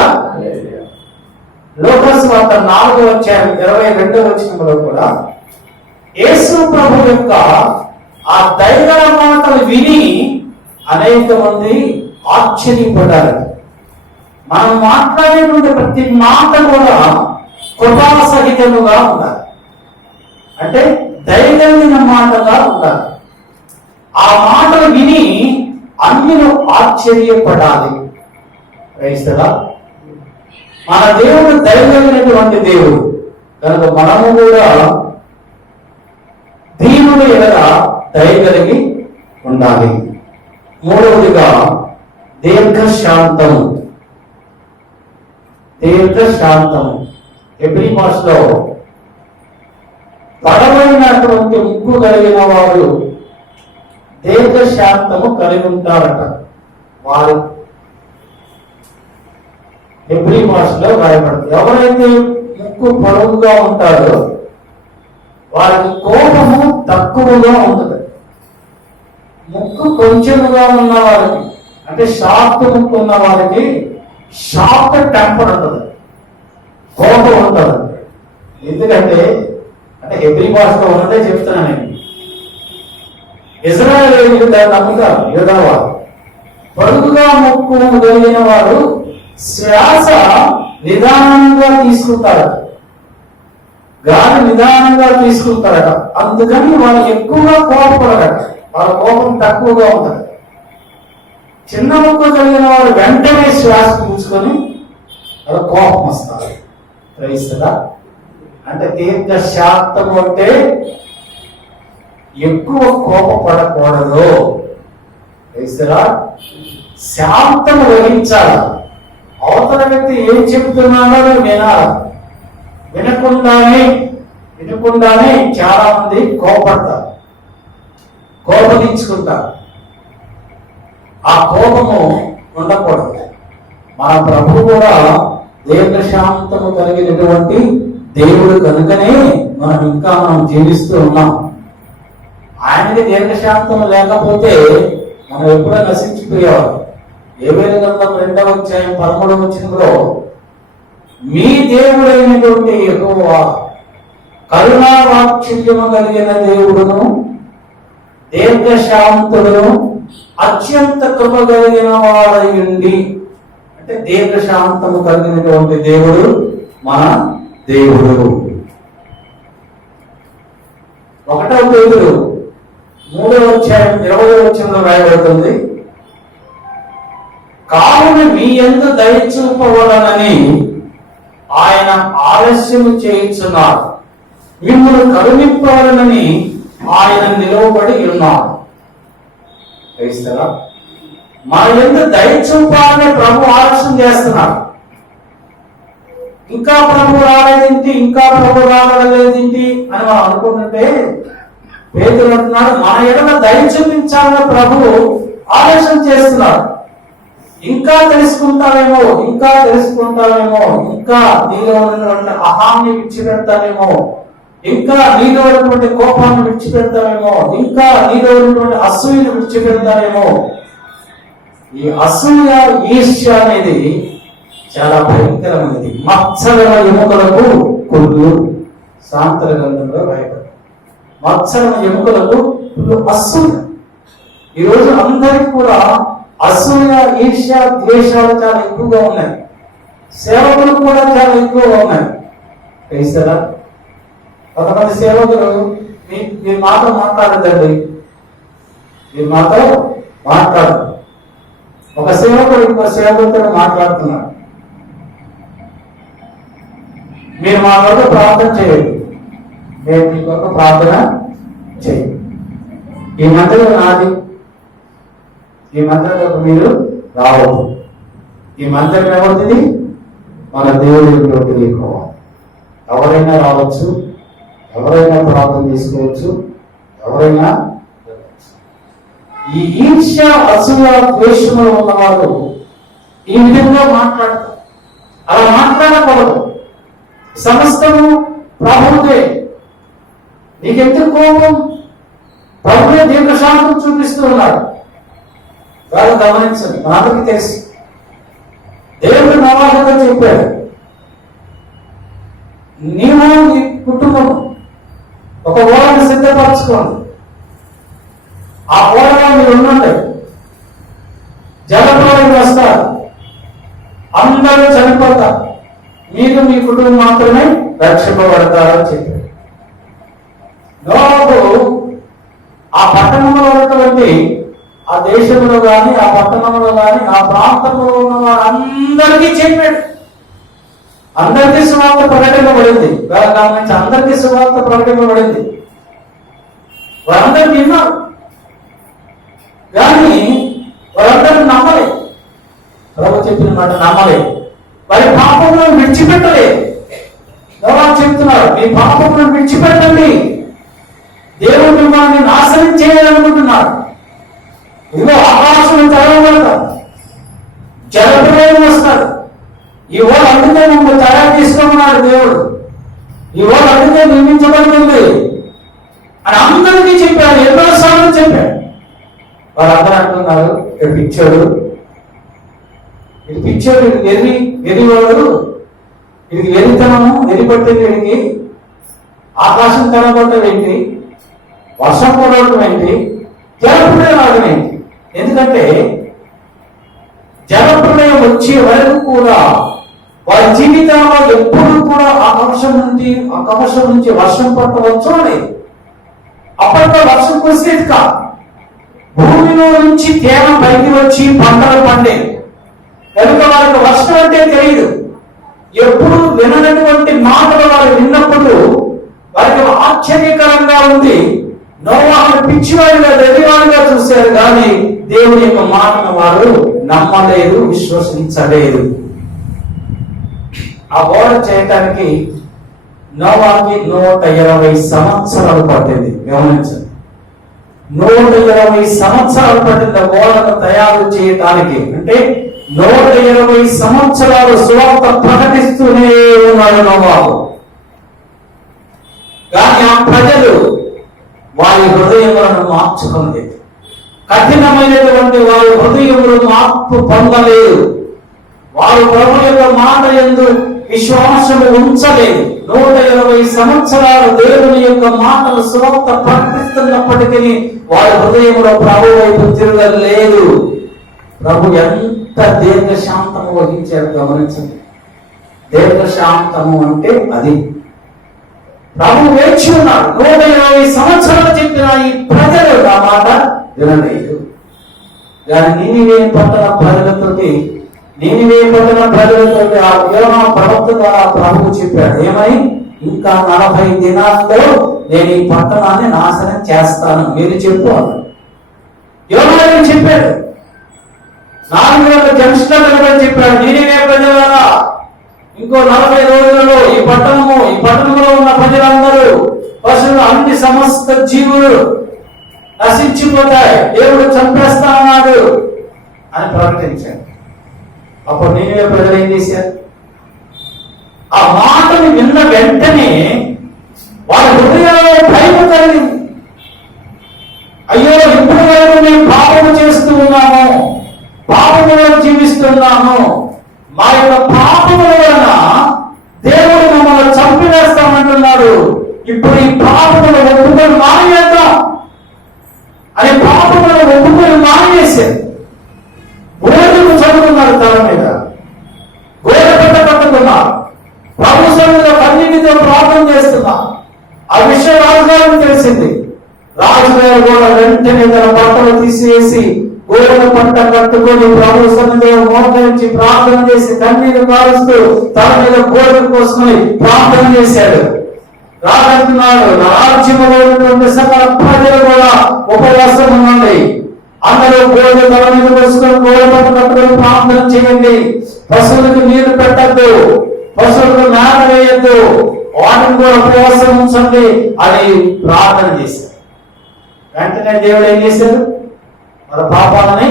లోకాసు వార్త 4:22 కూడా యేసు ప్రభు యొక్క ఆ దైవ మాటలు విని అనేక మంది ఆశ్చర్యపడ్డారు. మనం మాట్లాడేటువంటి ప్రతి మాట కూడా కృపాసహితముగా ఉండాలి. అంటే దయగలిగిన మాటగా ఉండాలి. ఆ మాటలు విని అన్యులు ఆశ్చర్యపడాలి. క్రైస్తవా? మన దేవుడు దయగలిగినటువంటి దేవుడు కనుక మనము కూడా దీనుడు ఎడల దయగలిగి ఉండాలి. మూడవదిగా దీర్ఘశాంతము. హెబ్రీ భాషలో పడవైనటువంటి ముక్కు కలిగిన వారు దీర్ఘశాంతము కలిగి ఉంటారట. వారు హెబ్రీ భాషలో రాయబడుతుంది. ఎవరైతే ముక్కు పొడవుగా ఉంటారో వారికి కోపము తక్కువగా ఉంటుంది. ముక్కు కొంచెముగా ఉన్న వారికి, అంటే షార్ట్ ముక్కు ఉన్న వారికి షార్ట్ టెంపర్ ఉంటుంది, కోపం ఉంటుంది. ఎందుకంటే హెబ్రీ భాషలో ఉన్నదే చెప్తున్నాను నేను. ఇజ్రాయేలీయులు దాన్ని నమ్ముతారు. యూదావారు పొడుగుగా ముక్కు కలిగిన వారు శ్వాస నిదానంగా తీసుకుంటారట, గాలి నిదానంగా తీసుకుంటారట. అందుకని వాళ్ళు ఎక్కువగా కోపపడరట, వాళ్ళ కోపం తక్కువగా ఉంటుంది. చిన్న ముక్కు కలిగిన వారు వెంటనే శ్వాస పూసుకొని వాళ్ళ కోపం వస్తారు. గ్రహిస్తుందా? అంటే దీర్ఘశాంతము అంటే ఎక్కువ కోపపడకూడదు. గ్రహిస్తారా? శాంతము వహించాలి. అవతల వ్యక్తి ఏం చెప్తున్నాడో వినాలి. వినకుండానే చాలా మంది కోపడతారు, కోపగించుకుంటారు. ఆ కోపము ఉండకూడదు. మన ప్రభు కూడా దీర్ఘశాంతము కలిగినటువంటి దేవుడు కనుకనే మనం జీవిస్తూ ఉన్నాం. ఆయనకి దీర్ఘశాంతం లేకపోతే మనం ఎప్పుడో నశించిపోయేవారు. యోవేలు గ్రంథం 2:13 మీ దేవుడైనటువంటి యెహోవా కరుణావాత్సల్యము కలిగిన దేవుడును దీర్ఘశాంతుడును అత్యంత కృప కలిగిన వాడయుండి. అంటే దీర్ఘశాంతము కలిగినటువంటి దేవుడు మన దేవుడు. 1 పేతురు 3:20 రాయబడుతుంది. కావున మీ యందు దయ చూపవలనని ఆయన ఆలస్యము చేయించున్నారు, మిమ్మల్ని కరుణింపవలనని ఆయన నిలవబడి ఉన్నారు. మన యందు దయ చూపాలని ప్రభు ఆలస్యం చేస్తున్నారు. ఇంకా ప్రభు రాలేదేంటి అని మనం అనుకుంటుంటే పేతురు అంటున్నాడు, మన ఎడల దయ చూపించాలని ప్రభు ఆలస్యం చేస్తున్నారు. ఇంకా తెలుసుకుంటావేమో, ఇంకా తెలుసుకుంటావేమో, ఇంకా నీలో ఉన్నటువంటి అహాన్ని విడిచిపెడతావేమో, ఇంకా నీలో ఉన్నటువంటి కోపాన్ని విడిచిపెడతావేమో, ఇంకా నీలో ఉన్నటువంటి అసూయను విడిచిపెడతావేమో. ఈ అసూయ, ఈర్ష్య అనేది చాలా భయంకరమైనది. మత్సరమ ఎముకలకు కుళ్ళు, సాంతల గ్రంథంలో రాయబడి మత్సరమ ఎముకలకు కుళ్ళు అసూయ. ఈరోజు అందరికి కూడా అసూయ, ఈర్ష్య, ద్వేషాలు చాలా ఎక్కువగా ఉన్నాయి. సేవకులు కూడా చాలా ఎక్కువగా ఉన్నాయి. తెలుస్తారా? కొంతమంది సేవకులు మీ మాట మాట్లాడదండి, మీ మాట మాట్లాడదు. ఒక సేవకుడు ఇంకో సేవకుడితో మాట్లాడుతున్నాడు, మీరు మా కొరకు ప్రార్థన చేయండి, నేను మీ కొరకు ప్రార్థన చేయండి. ఈ మందిరం నాది, ఈ మందిరంలోకి మీరు రావద్దు. ఈ మందిరం ఎవరిది? మన దేవుడిలోకి ఎవరైనా రావచ్చు, ఎవరైనా ప్రార్థన తీసుకోవచ్చు, ఎవరైనా. ఈ ఈర్ష్య, అసూయ, ద్వేషములు ఉన్నవారు ఈ విధంగా మాట్లాడతారు. అలా మాట్లాడకూడదు. సమస్తము ప్రభువుదే. నీకెందుకు కోపం? ప్రభువే దీర్ఘశాంతం చూపిస్తూ ఉన్నాడు. వారు గమనించండి, మనకి తెలుసు. దేవుడు నోవాహుతో చెప్పాడు, నీవు నీ కుటుంబం ఒక ఓడను సిద్ధపరచుకోండి, ఆ ఓడలో మీరు ఉండండి, జలప్రలయం వస్తారు, అందరూ చనిపోతారు, మీరు మీ కుటుంబం మాత్రమే రక్షింపబడతారని చెప్పాడు. నోవాహు ఆ పట్టణంలో ఉన్నటువంటి, ఆ దేశంలో కానీ, ఆ పట్టణంలో కానీ, ఆ ప్రాంతంలో ఉన్న వారందరికీ చెప్పాడు. అందరికీ సువార్త ప్రకటింపబడింది. గమనించి అందరికీ సువార్త ప్రకటింపబడింది. వారందరూ విన్నారు, కానీ వారందరూ నమ్మలేదు. ప్రభు చెప్పిన మాట నమ్మలేదు. వారి పాపములను విడిచిపెట్టలేదు. నోవాహు చెప్తున్నారు, మీ పాపములను విడిచిపెట్టండి, దేవుడు మిమ్మల్ని నాశనం చేయాలనుకుంటున్నాడు. ఇదిగో ఆకాశం తెరవబడతాడు, జలప్రలయం వస్తాడు. ఈ ఓడ అందుకే మమ్మల్ని తయారు చేసుకోమన్నాడు దేవుడు. ఈ ఓడ అందుకే నిర్మించబడుతుంది అని అందరికీ చెప్పాడు. ఎన్నోసార్లు చెప్పాడు. వారందరూ అంటున్నారు, ఇటు పిచ్చాడు, ఇటు పిచ్చాడు, ఇటు వెరివాడు, ఇది వెరితనము, వెరిపట్టింది వీడికి. ఆకాశం తెరవబడటం ఏంటి, వర్షం పడవడం ఏంటి, జలప్రలయం రావడం ఏంటి? ఎందుకంటే జలప్రలయం వచ్చే వరకు కూడా వారి జీవితంలో ఎప్పుడు కూడా ఆకాశం నుంచి వర్షం పట్టవచ్చు అని. అప్పట్లో వర్షం కురిసేది కాదు. భూమిలో నుంచి తేమ పైకి వచ్చి పంటలు పండే కనుక వారికి వర్షం అంటే తెలియదు. ఎప్పుడు విననటువంటి మాటలు వారు విన్నప్పుడు వారికి ఆశ్చర్యకరంగా ఉంది. నోవాహును పిచ్చివాడిగా, వెర్రివాడిగా చూశారు, కానీ దేవుని యొక్క మాటను వారు నమ్మలేదు, విశ్వసించలేదు. ఆ ఓడ చేయటానికి నోవాహుకి 120 సంవత్సరాలు పట్టింది. గమనించండి, 120 సంవత్సరాలు పట్టింది ఓడను తయారు చేయటానికి. అంటే 120 సంవత్సరాలు సువార్త ప్రకటిస్తూనే ఉన్నాడు నోవాహు. కానీ ఆ ప్రజలు వారి హృదయములను మార్చుకోలేదు. కఠినమైనటువంటి వారి హృదయములు మార్పు పొందలేదు. వారు ప్రభు యొక్క మాట యందు విశ్వాసము ఉంచలేదు. 120 సంవత్సరాలు దేవుని యొక్క మాటలు సువార్త ప్రకటిస్తున్నప్పటికీ వారి హృదయంలో ప్రభు వైపు తిరగలేదు. ప్రభు ఎంత దీర్ఘశాంతము వహించారు గమనించండి. దీర్ఘశాంతము అంటే అది. ప్రభు వేచి ఉన్నాడు. 120 సంవత్సరాలు చెప్పిన ఈ ప్రజలు ఆ మాట వినలేదు. కానీ నీనివే పట్టణ ప్రజలతోటి ఆ యోనా ప్రవక్త ద్వారా ప్రభువు చెప్పాడు, ఏమై, ఇంకా 40 దినాల్లో నేను ఈ పట్టణాన్ని నాశనం చేస్తాను, మీరు చెప్పు అన్నాడు. యోనా చెప్పాడు. 400 జంక్షన్లు చెప్పాడు, నీనివే ప్రజలారా, ఇంకో 40 రోజులలో ఈ పట్టణంలో ఉన్న ప్రజలందరూ, పశువులు, అన్ని సమస్త జీవులు నశించిపోతాయి, దేవుడు చంపేస్తా ఉన్నాడు అని ప్రకటించాడు. అప్పుడు నీవే ప్రజలు ఏం చేశారు? ఆ మాటని విన్న వెంటనే వారి హృదయంలో భయం కలిగింది. అయ్యో, ఇప్పుడు వరకు మేము పాపము చేస్తూ ఉన్నాము, పాపములో జీవిస్తున్నాము, మా యొక్క పాపముల వలన దేవుడు మమ్మల్ని చంపివేస్తామంటున్నాడు. ఇప్పుడు ఈ పాపములు ఒప్పుకొని మానేద్దాం అని పాపములను ఒప్పుకొని మానేశారు. గోడకు చదువుకున్నారు, తల మీద గోడ పెట్ట పట్టుకున్నారు, ప్రభు సన్నిధిలో కన్నీటితో ప్రార్థన చేస్తున్నారు. ఆ విషయం రాజుగారికి తెలిసింది. రాజుగారు కూడా వెంటనే తన బట్టలు తీసివేసి గోడను పంట కట్టుకొని ప్రభు సన్నిధిలో మోకరించి ప్రార్థన చేసి కన్నీరు కారుస్తూ తన మీద గోడల కోసమని ప్రార్థన చేశాడు. రాజంటున్నాడు, రాజ్యములో ఉన్నటువంటి సకల ప్రజలు కూడా ఉపవాసం ఉండండి, అందరూ గోడ తల మీద కోసుకొని గోడ పంట కట్టుకొని ప్రార్థన చేయండి, పశువులకు నీరు పెట్టద్దు, పశువులకు మేత వేయద్దు, వాటిని కూడా ఉపవాసం ఉంచండి అని ప్రార్థన చేశారు. వెంటనే దేవుడు ఏం చేశారు? వాళ్ళ పాపాలని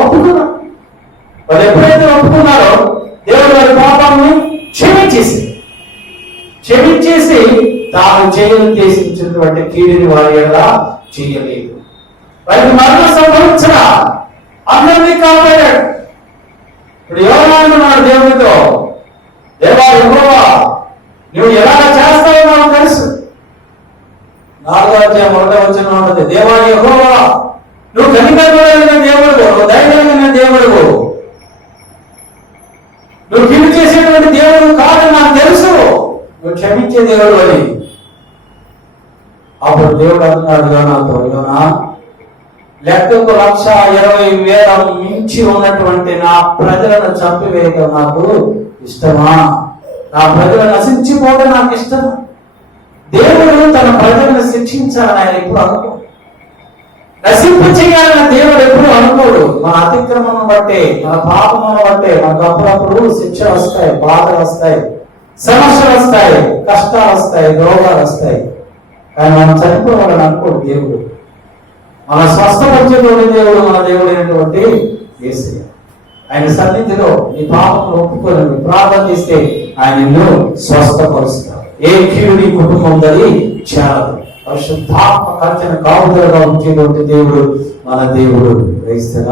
ఒప్పుకున్నారు. వాళ్ళు ఎప్పుడైతే ఒప్పుకున్నారో దేవుడు వారి పాపాలని క్షమించేసి తాను చేసినటువంటి కీడిని వారి ఎలా చేయలేదు. వారికి మరణ సంభవించరా, అందరినీ కాపాడాడు. ఇప్పుడు యోహాను దేవుడితో, దేవా యెహోవా, నువ్వు ఎలాగ చేస్తావో నాకు తెలుసు. 4వ అధ్యాయం 1వ వచనం ఉంటుంది, దేవా యెహోవా, నువ్వు కనికరమైన దేవుడు, నువ్వు దయగలిగిన దేవుడు, నువ్వు కింద చేసేటువంటి దేవుడు కాదని నాకు తెలుసు, నువ్వు క్షమించే దేవుడు అని. అప్పుడు దేవుడు అన్నాడు యోనాతో, యోనా, లెక్కకు 1,20,000 మించి ఉన్నటువంటి నా ప్రజలను చంపివేయడం నాకు ఇష్టమా? నా ప్రజలు నశించిపోవడం నాకు ఇష్టమా? దేవుడు తన ప్రజలను శిక్షించాలని ఆయన ఎప్పుడు అనుకోడు, నశింప చేయాలని దేవుడు ఎప్పుడు అనుకోడు. మన అతిక్రమం బట్టే, మన పాపమును బట్టే మనకు అప్పుడప్పుడు శిక్ష వస్తాయి, బాధలు వస్తాయి, సమస్యలు వస్తాయి, కష్టాలు వస్తాయి, రోగాలు వస్తాయి. కానీ మనం చనిపోవాలని అనుకోడు దేవుడు. మన స్వస్థపరిచేటువంటి దేవుడు మన దేవుడు అయినటువంటి యేసయ్య. ఆయన సన్నిధిలో నీ పాపమును ఒప్పుకొని ప్రార్థన చేస్తే ఆయన నిన్ను స్వస్థపరుస్తాడు. ఏ కీడు నీ కుటుంబం దని చేరదు. పరిశుద్ధాత్మ కంచెను కాపుదలగా ఉంచేటువంటి దేవుడు మన దేవుడు. క్రైస్తవ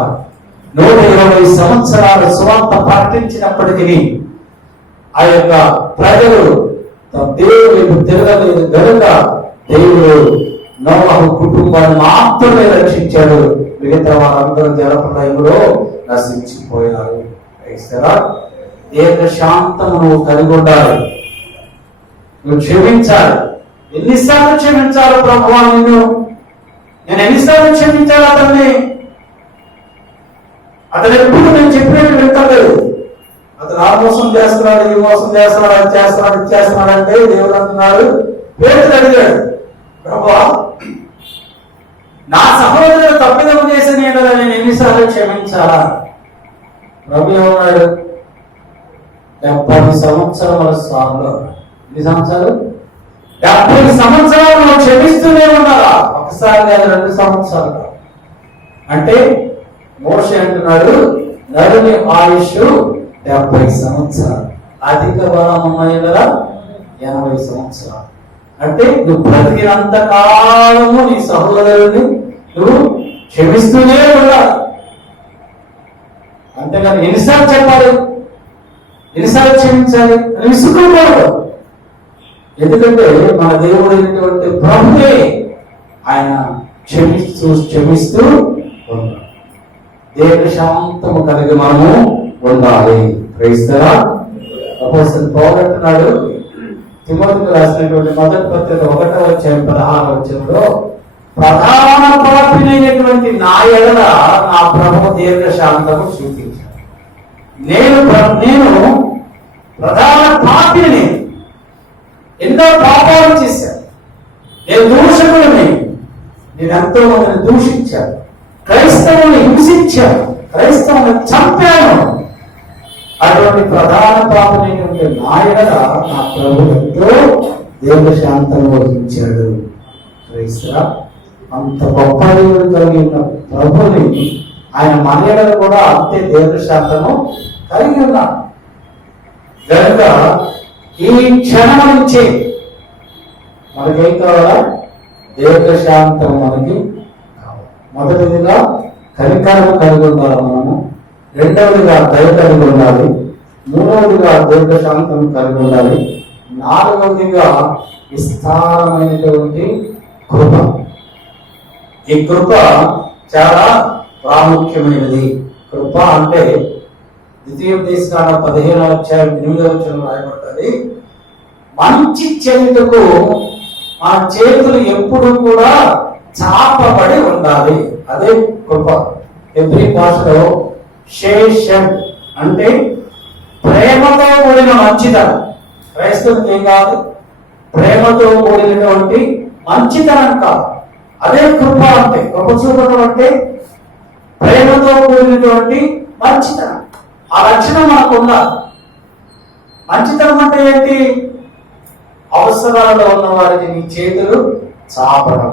120 సంవత్సరాలు సువార్త ప్రకటించినప్పటికీ ఆ యొక్క ప్రజలు దేవుడు తిరగలేదు గనుక దేవుడు నోవహు కుటుంబాన్ని మాత్రమే రక్షించాడు. మిగతా వారందరూ జలప్రలయంలో నశించిపోయారు. దీర్ఘ శాంతము నువ్వు కలిగి ఉండాలి, నువ్వు క్షమించాలి. ఎన్నిసార్లు క్షమించాలి ప్రభువా నిన్ను? నేను ఎన్నిసార్లు క్షమించాలి అతన్ని? అతను ఎప్పుడు నేను చెప్పినట్టు వింటలేదు. అతను ఆ మోసం చేస్తున్నాడు, ఈ మోసం చేస్తున్నాడు, అది చేస్తున్నాడు, ఇది చేస్తున్నాడు అంటే దేవుడు అంటున్నాడు, పేతురు అడిగాడు, ప్రభువా నా సహోదరుడు తప్పిదం చేసి నేను ఎన్నిసార్లు క్షమించాలా? ప్రభు ఏమన్నాడు? 70 సంవత్సరాల సార్లు. ఎన్ని సంవత్సరాలు? 70 సంవత్సరాలు మనం క్షమిస్తూనే ఉన్నారా? ఒకసారి కాదు, 2 సంవత్సరాలు. అంటే మోషే అంటున్నాడు, నరుని ఆయుష్ 70 సంవత్సరాలు, అధిక బలం ఉన్నాయి కదా 80 సంవత్సరాలు. అంటే నువ్వు బ్రతికినంత కాలము నీ సహోదరుని నువ్వు క్షమిస్తూనే ఉండాలి. అంతేగాని ఎన్నిసార్లు చెప్పాలి, ఎన్నిసార్లు క్షమించాలి అని విసుక్కోకూడదు. ఎందుకంటే మన దేవుడు అయినటువంటి ప్రభువే ఆయన క్షమిస్తూ ఉన్నాడు. దేవ శాంతము కలిగి మనము ఉండాలి. క్రైస్తవ అపోస్తలుడు పౌలు అంటున్నాడు, తిమోతికి రాసినటువంటి మొదటి పత్రిక 1వ అధ్యాయం 16వ వచనంలో, ప్రధాన పాపినైనటువంటి నా ఎడల నా ప్రభువు దీర్ఘ శాంతము చూపించాడు. నేను ప్రధాన పాపిని, ఎన్నో పాపాలు చేశాను, నేను దూషకుడిని, నేను ఎంతో మందిని దూషించాను, క్రైస్తవుని హింసించాను, క్రైస్తవుని చంపాను. అటువంటి ప్రధాన పాపమైనటువంటి నా ఎడల నా ప్రభు ఎంతో దీర్ఘశాంతం వహించాడు. క్రైస్తవ అంత గొప్ప దేవుడు కలిగి ఉన్న ప్రభుని ఆయన మన ఎడల కూడా అంతే దీర్ఘశాంతము కలిగి ఉన్నాడు. కనుక ఈ క్షణం నుంచి మనకేం కావాలా? దీర్ఘశాంతం మనకి కావాలి. మొదటిదిగా కనికరం కలిగి ఉండాలి మనము, రెండవదిగా దయ కలిగి ఉండాలి, మూడవదిగా దీర్ఘశాంతం కలిగి ఉండాలి, నాలుగవదిగా విస్తారమైనటువంటి కృప. ఈ కృప చాలా ప్రాముఖ్యమైనది. కృప అంటే ద్వితీయోపదేశకాండ 15:8 రాయబడ్డది. మంచి చేతుకు మన చేతులు ఎప్పుడు కూడా చాపబడి ఉండాలి. అదే కృప. హెబ్రీ భాషలో శేషం అంటే ప్రేమతో కూడిన మంచితనం. క్రైస్తవునికి ఏం కాదు? ప్రేమతో కూడినటువంటి మంచితనం కాదు. అదే కృప అంటే. కృప చూపడం అంటే ప్రేమతో కూడినటువంటి మంచితనం. ఆ లక్షణం మనకు ఉండాలి. మంచితనం అంటే ఏంటి? అవసరాలలో ఉన్న వారికి నీ చేతులు చాపడం.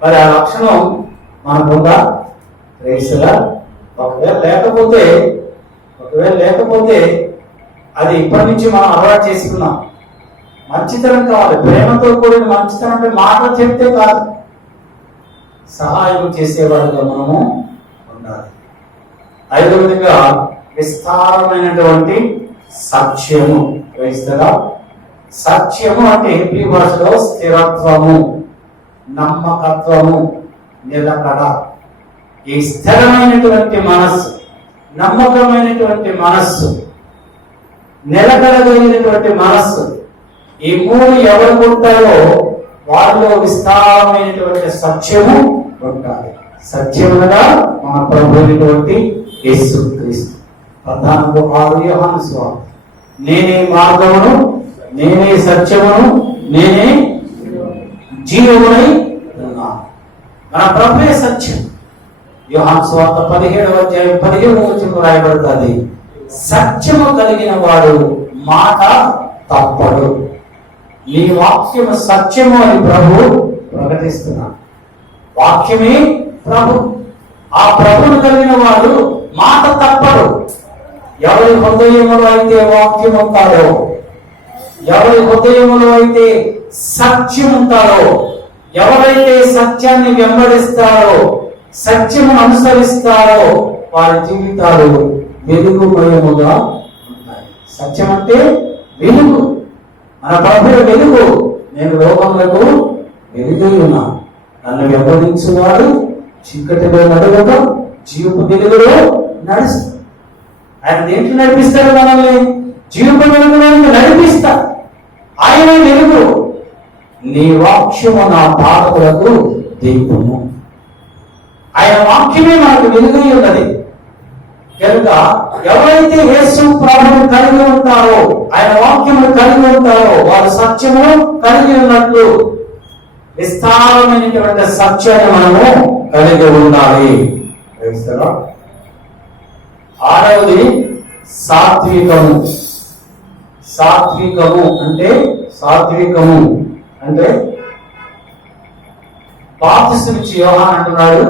మరి ఆ లక్షణం మనకుందా? రేసులా ఒకవేళ లేకపోతే అది ఇప్పటి నుంచి మనం అలవాటు చేసుకున్నాం. మంచితనం కావాలి. ప్రేమతో కూడిన మంచితనం అంటే మాటలు చెప్తే కాదు, సహాయం చేసేవాడుగా మనము ఉండాలి. ఐదవదిగా విస్తారమైనటువంటి సత్యము. క్రైస్తవ సత్యము అంటే హెబ్రీ భాషలో స్థిరత్వము, నమ్మకత్వము, నిలకడ. ఈ స్థిరమైనటువంటి మనస్సు, నమ్మకమైనటువంటి మనస్సు, నిలకడగలిగినటువంటి మనస్సు, ఈ మూడు ఎవరు ఉంటారో వారిలో విస్తారమైనటువంటి సత్యము ఉండాలి. సత్యముగా మన ప్రభు అయినటువంటి యేసుక్రీస్తు 14:6 యోహాను సువార్త, నేనే మార్గమును, నేనే సత్యమును, నేనే జీవమునై ఉన్నాను. మన ప్రభువే సత్యం. యోహాను సువార్త 17:15 రాయబడుతుంది, సత్యము కలిగిన వాడు మాట తప్పడు. నీ వాక్యము సత్యము అని ప్రభు ప్రకటిస్తున్నాడు. వాక్యమే ప్రభు. ఆ ప్రభును కలిగిన వాడు మాట తప్పడు. ఎవరి హృదయములో అయితే వాక్యం ఉంటాడో, ఎవరి హృదయములో అయితే సత్యం ఉంటాడో, ఎవరైతే సత్యాన్ని వెంబడిస్తారో, సత్యమును అనుసరిస్తారో వారి జీవితాలు వెలుగుమయముగా ఉంటాయి. సత్యం అంటే వెలుగు. మన ప్రభు వెలుగు. నేను లోకములకు వెలుగై ఉన్నాను. నన్ను వెంబడించువాడు చీకటిలో నడవక జీవపు వెలుగులో నడుస్తాడు. ఆయన దేంట్లో నడిపిస్తాడు? మనల్ని జీవపు వెలుగులోకి నడిపిస్తాడు. ఆయన వెలుగు. నీ వాక్యము నా పాదములకు దీపము. ఆయన వాక్యమే మనకు వెలుగై ఉన్నది. కనుక ఎవరైతే యేసు ప్రభువును కలిగి ఉంటారో, ఆయన వాక్యమును కలిగి ఉంటారో వారు సత్యము కలిగి ఉన్నట్లు విస్తారమైనటువంటి సత్యాన్ని మనము కలిగి ఉండాలి. ఆరవది సాత్వికము. సాత్వికము అంటే బాప్తిస్మమిచ్చి యోహాను అంటున్నాడు.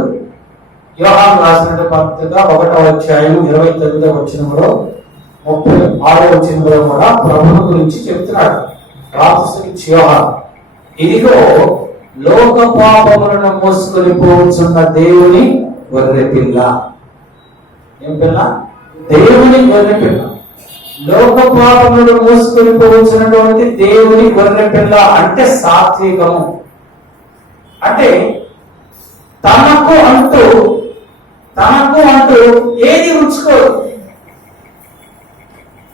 యోహాను రాసినటువంటి పత్రిక 1:29 36 కూడా ప్రభువు గురించి చెప్తున్నాడు. బాప్తిస్మమిచ్చి యోహాను, ఇదిగో లోక పాపములను మోసుకొని పోవచ్చున్న దేవుని గొర్రె పిల్ల. ఏం పిల్ల? దేవుని గొర్రె పిల్ల. లోక పాపములను మోసుకొని పోవచ్చున్నటువంటి దేవుని గొర్రె పిల్ల అంటే సాత్వికము. అంటే తనకు అంటూ ఏది ఉంచుకోరు.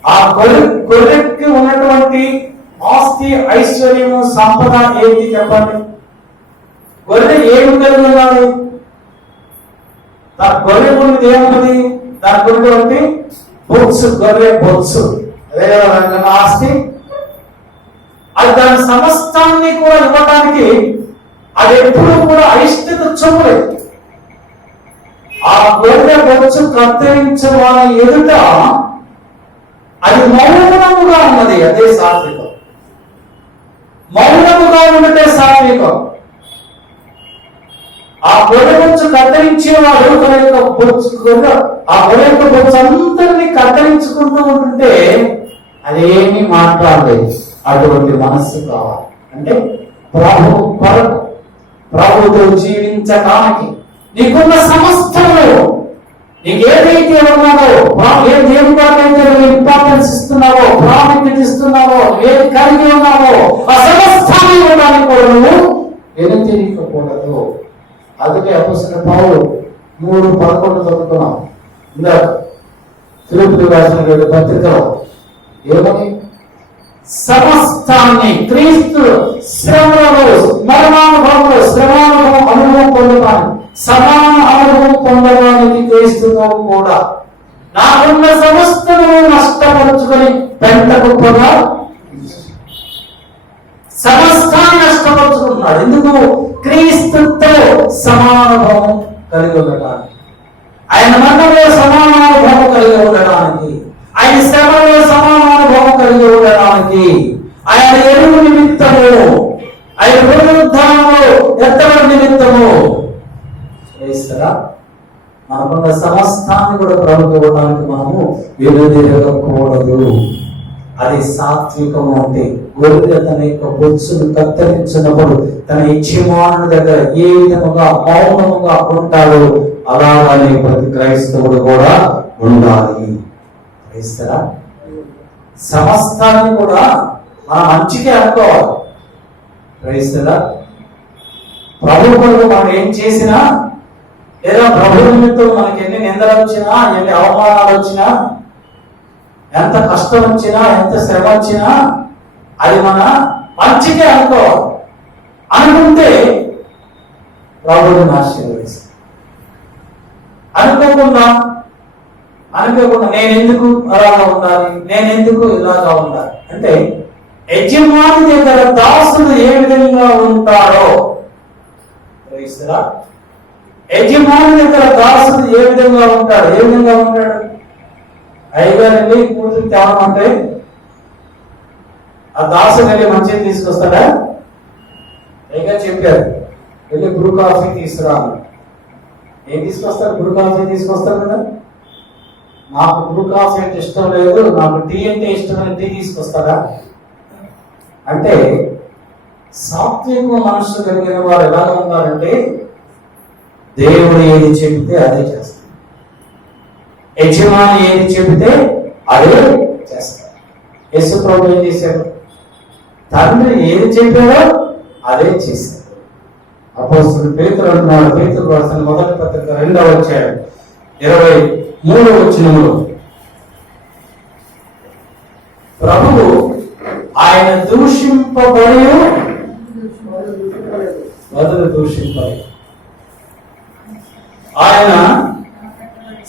ఆ గొర్రెకి ఉన్నటువంటి ఆస్తి, ఐశ్వర్యము, సంపద ఏంటి చెప్పండి? గొర్రె ఏమి కలిగి ఉండాలి? గొర్రె ఉన్నది ఏమున్నది? దానికి ఉన్నటువంటి బొత్సు, గొర్రె బొత్సు, అదే కదా ఆస్తి. అది దాని సమస్తాన్ని కూడా ఇవ్వడానికి అది ఎప్పుడు కూడా అయిష్టత చూపలేదు. ఆ గొర్రె బొచ్చు కత్తిరించవాని ఎదుట అది మౌనముగా ఉన్నది. అదే సాత్వికం. మౌనముగా ఉండటే సాత్వికం. ఆ గొర్రె బొచ్చు కత్తిరించేవాడు తన యొక్క ఆ గొర్రె యొక్క బొచ్చు అందరినీ కత్తిరించుకుంటూ ఉంటుంటే అదేమీ మాట్లాడలేదు. అటువంటి మనస్సు కావాలి. అంటే ప్రభు కొరకు, ప్రభుతో జీవించడానికి నీకున్న సమస్తము, నీకు ఏదైతే ఉన్నావో, ఏ దేవుడికైతే నువ్వు ఇంపార్టెన్స్ ఇస్తున్నావో, ప్రాముఖ్యత ఇస్తున్నావో, ఏది కలిగి ఉన్నావో ఆ సమస్తాన్ని ఇవ్వడానికి కూడా నువ్వు వెనుతిరగకూడదు. అందుకే అపోస్తలుడైన పౌలు 3:11 చదువుతున్నాం ఇందాక ఫిలిప్పీయులకు రాసిన పత్రికలో ఏమని, సమస్తాన్ని క్రీస్తు శ్రమలలో మరణానుభవంలో అనుభవం పొందడానికి, సమాన అనుభవం పొందడానికి క్రీస్తుతో కూడా నాకున్న సమస్తము నష్టపరుచుకొని పెంట గొప్పగా సమస్తాన్ని నష్టపరుచుకున్నాడు. ఎందుకు? క్రీస్తుతో సమానుభవం కలిగి ఉండడానికి, ఆయన మరణంలో సమానానుభవం కలిగి ఉండడానికి, ఆయన శ్రమలో సమానానుభవం కలిగి ఉండడానికి, ఆయన ఎరువు నిమిత్తము, ఆయన పునరుద్ధానంలో ఎత్తబడి నిమిత్తము చేస్తారా. మనకున్న సమస్తాన్ని కూడా ప్రభుత్వం ఇవ్వడానికి మనము వెనుదిరగకూడదు. అది సాత్వికము. అంటే గొర్రె తన యొక్క బొచ్చును కత్తిరించినప్పుడు తన యజమానుని దగ్గర ఏ విధముగా మౌనముగా ఉంటాడో అలాగనే ప్రతి క్రైస్తవుడు కూడా ఉండాలి. క్రైస్తరా సమస్తాన్ని కూడా మన మంచికే అనుకోవాలి. క్రైస్తరా ప్రభు కొరకు మనం ఏం చేసినా, లేదా ప్రభు నిమిత్తం మనకి ఎన్ని నిందలు వచ్చినా, ఎన్ని అవమానాలు వచ్చినా, ఎంత కష్టం వచ్చినా, ఎంత శ్రమ వచ్చినా అది మన మంచికే అనుకోవాలి. అనుకుంటే ప్రభువుని ఆశీర్వదిస్తాం. అనుకోకుండా నేనెందుకు అలాగా ఉండాలి, నేనెందుకు ఇలాగా ఉండాలి అంటే, యజమాని దగ్గర దాసుడు ఏ విధంగా ఉంటాడో, యజమాని దగ్గర దాసుడు ఏ విధంగా ఉంటాడు, ఏ విధంగా ఉంటాడు. అయ్యగారండి కూతురు తేవమంటే ఆ దాసుడు వెళ్ళి మంచిగా తీసుకొస్తాడా? అయ్యగారు చెప్పారు, వెళ్ళి బ్రూ కాఫీ తీసుకురా. ఏం తీసుకొస్తారు? బ్రూ కాఫీ తీసుకొస్తారు కదా. నాకు బ్రూ కాఫీ అంటే ఇష్టం లేదు, నాకు టీ అంటే ఇష్టమైన టీ తీసుకొస్తారా అంటే, సాత్విక మనస్సు కలిగిన వారు ఎలాగ ఉంటారంటే, దేవుడు ఏది చెబితే అదే చేస్తారు, యజమాని ఏది చెబితే అదే చేస్తారు. యేసు ప్రభువు ఏం చేశాడు? తండ్రి ఏది చెప్పాడో అదే చేశాడు. అపోస్తలుడు పేతురు అంటున్నాడు, పేతురు రాసిన మొదటి పత్రిక 2వ అధ్యాయం 23వ వచనములో, ప్రభువు ఆయన దూషింపబడి మొదలు దూషింపబడి, ఆయన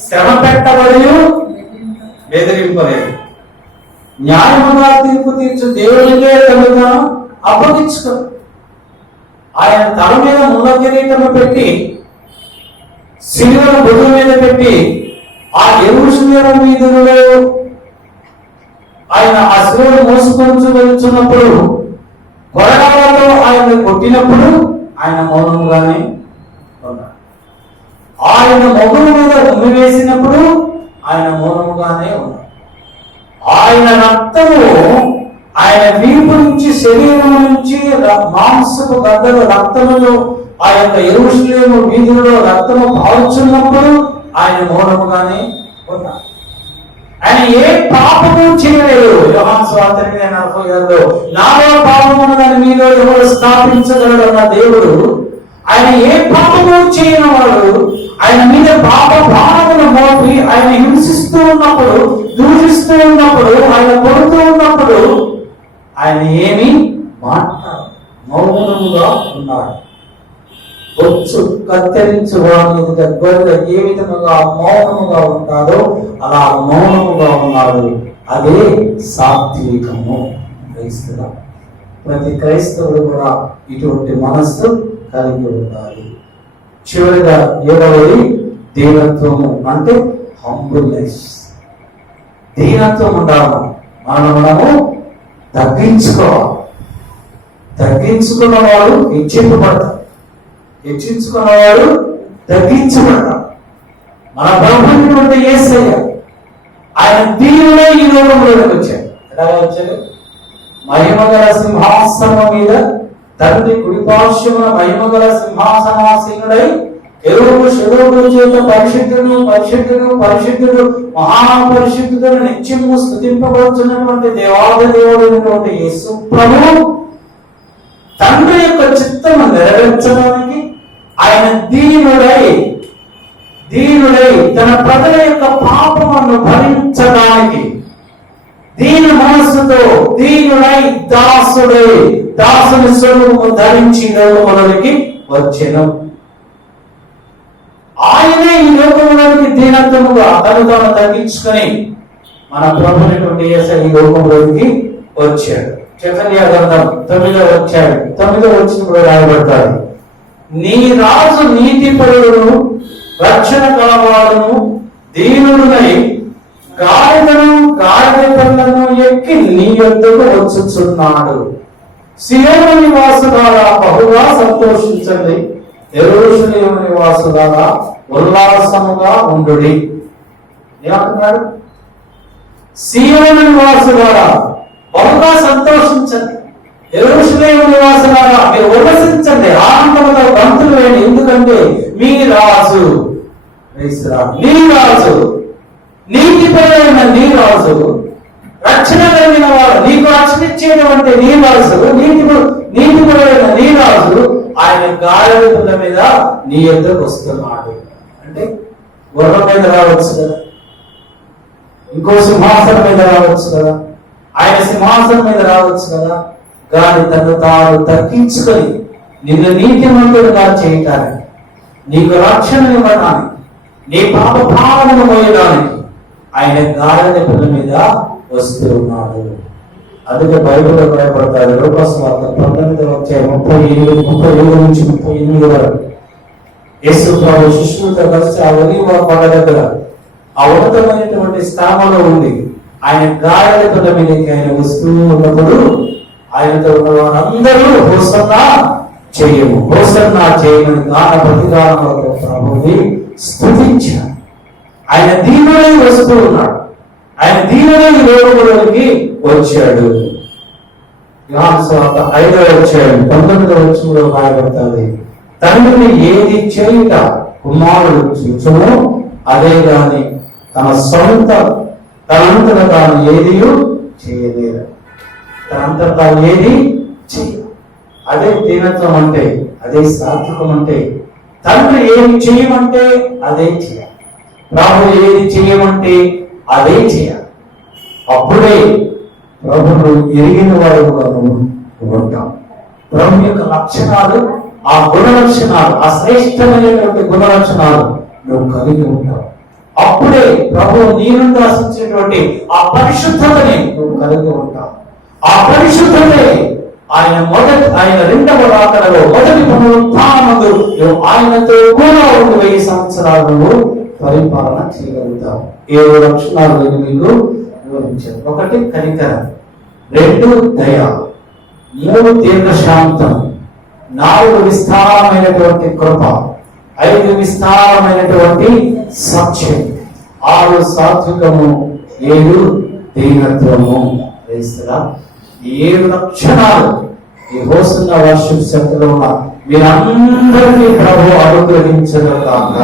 శ్రమ పెట్టబడి బెదిరింపలేదు, న్యాయముగా తీర్పు తీర్చు దేవునికే తనగా అప్పగించుకో. ఆయన తల మీద ముళ్ళ కిరీటము పెట్టి, సిలువను భుజం మీద పెట్టి, ఆ యెరూషలేము వీధులలో ఆయన ఆ శిలువను మోసుకొని వెళ్తున్నప్పుడు, కొరడాలతో ఆయన కొట్టినప్పుడు ఆయన మౌనముగానే ఉన్నాడు. ఆయన మొగుల మీద ఉమ్మి వేసినప్పుడు ఆయన మౌనముగానే ఉన్నాడు. ఆయన రక్తము ఆయన వీపు నుంచి, శరీరం నుంచి మాంసపు గడ్డల రక్తములో ఆ యొక్క యెరూషలేము వీధులలో రక్తము పాల్చున్నప్పుడు ఆయన మౌనముగానే ఉన్నాడు. ఆయన ఏ పాపము చేయలేదు. యోహాను సువార్త 8:46లో నాలో పాపము ఉన్నదని మీలో ఎవరు స్థాపించగలడన్న దేవుడు ఆయన ఏ పాపము చేయని వాడు ఆయన మీద పాప బాణమును మోపి ఆయన హింసిస్తూ ఉన్నప్పుడు, దూషిస్తూ ఉన్నప్పుడు, ఆయన కొడుతూ ఉన్నప్పుడు ఆయన ఏమీ మాట్లాడు, మౌనముగా ఉన్నాడు. బొచ్చు కత్తిరించు వాని దగ్గర ఏ విధముగా మౌనముగా ఉంటాడో అలా మౌనముగా ఉన్నాడు. అదే సాత్వికము. క్రైస్తవ ప్రతి క్రైస్తవుడు కూడా ఇటువంటి మనస్సు కలిగి ఉండాలి. చివరిగా 7వది దీనత్వము. అంటే హంబుల్నెస్. దీనత్వం ఉండాలి. మనము తగ్గించుకోవాలి. తగ్గించుకున్న వాడు హెచ్చింపబడతారు. హెచ్చించుకున్నవాడు తగ్గించబడతాడు. మన ప్రభుత్వం యేసయ్య ఆయన దీనిలో ఈ లోకంలోకి వచ్చాడు. ఎలా వచ్చాడు? మహిమగల సింహాసనం మీద తండ్రి కుడిపార్శ్వమున మహిమగల సింహాసనాసీనుడై కెరూబు శరూబుల చేత పరిశుద్ధుడు పరిశుద్ధుడు పరిశుద్ధుడు మహాపరిశుద్ధుడు నిత్యము స్తుతింపబడుతున్నటువంటి దేవాది దేవుడైనటువంటి యేసు ప్రభువు తండ్రి యొక్క చిత్తము నెరవేర్చడానికి ఆయన దీనుడై తన ప్రజల యొక్క పాపమును భరించడానికి దీని మనస్సుతో దీనుడై దాసుని స్వరూపము ధరించి లోకములోనికి వచ్చెను. ఆయనే ఈ లోకంలోనికి దీనత్వముగా తను తగ్గించుకొని మన ప్రభునటువంటి యేసయ్య ఈ లోకంలోనికి వచ్చాడు. జెఫన్యా గ్రంథం 9వ అధ్యాయం 9వ వచనంలో రాయబడతాడు, నీ రాజు నీతిపరుడును రక్షణ కలవాడును దీనుడునై గాడిద పిల్లను ఎక్కి నీ యొద్దకు వచ్చుచున్నాడు. సియోను నివాసులారా బహుగా సంతోషించండి, యెరూషలేము నివాసులారా ఉల్లాసముగా ఉండుడి. ఏమంటున్నాడు? సియోను నివాసులారా బహుగా సంతోషించండి, యెరూషలేము నివాసులారా మీరు ఉల్లసించండి, ఆనందముతో గంతులు వేయండి. ఎందుకంటే మీ రాజు నీతిపరుడైన నీ రాజు, రక్షణ కలిగిన వాడు, నీకు రక్షణ ఇచ్చేటువంటి నీ రాజు, నీతిపరుడైన నీ రాజు ఆయన గాడిద మీద నీ యొద్దకు వస్తున్నాడు. అంటే గుర్రం మీద రావచ్చు కదా, ఇంకో సింహాసనం మీద రావచ్చు కదా, ఆయన సింహాసనం మీద రావచ్చు కదా, కానీ తను తాను తగ్గించుకొని నిన్ను నీతిమంతుడుగా చేయటానికి, నీకు రక్షణ ఇవ్వడానికి, నీ పాప భావనను మోయడానికి ఆయన గాడిద పిల్ల మీద వస్తూ ఉన్నాడు. అందుకే బైబిల్లో భయపడతారు. లోకస్వార్త 19వ అధ్యాయం 37 నుంచి 38 వరకు యేసు ప్రభు శిష్యులతో కలిసి ఆ ఒలీవ కొండ దగ్గర ఆ ఉన్నతమైనటువంటి స్థానంలో ఉంది. ఆయన గాడిద పిల్ల మీదకి ఆయన వస్తూ ఉన్నప్పుడు ఆయనతో ఉన్న వారందరూ హోసన్నా చేయమని గాన ప్రతిగానములతో ప్రభువుని స్తుతించారు. ఆయన దీనుడై వస్తూ ఉన్నాడు, ఆయన దీనుడై ఈ లోకంలోకి వచ్చాడు. యోహాను సువార్త 5వ అధ్యాయం 19వ వచనంలో రాయబడతాది, తండ్రిని ఏది చేయుట కుమారుడు చూచును అదే గాని తనంతట తాను ఏది చేయలేరు. తనంతట ఏది చేయ, అదే దీనత్వం అంటే, అదే సాత్వికం అంటే. తండ్రి ఏది చేయమంటే అదే చేయాలి, ప్రభు ఏది చేయమంటే అదే చేయాలి. అప్పుడే ప్రభును ఎరిగిన వాడుగా ఉంటాం. ప్రభు యొక్క లక్షణాలు, ఆ గుణ లక్షణాలు, ఆ శ్రేష్టమైనటువంటి గుణ లక్షణాలు నువ్వు కలిగి ఉంటావు. అప్పుడే ప్రభు నీ నుండి ఆశించినటువంటి ఆ పరిశుద్ధతని నువ్వు కలిగి ఉంటావు. ఆ పరిశుద్ధతే ఆయన రెండవ రాకడలో మొదటి పునరుత్థానమందు ఆయనతో కూడా 1000 సంవత్సరాలు నువ్వు పరిపాలన చేయగలుగుతావు. 7 లక్షణాలు మీకు వివరించారు. 1 కనికరం, 2 దయ, 3 దీర్ఘశాంతం, 4 విస్తారమైనటువంటి కృప, 5 విస్తారమైనటువంటి సత్యం, 6 సాత్వికము, 7 దీనత్వము. ఈ 7 లక్షణాలు ఈ హోసన్న వర్షిప్ సెంటర్లో ఉన్న మీరందరినీ ప్రభు అనుగ్రహించను కాక,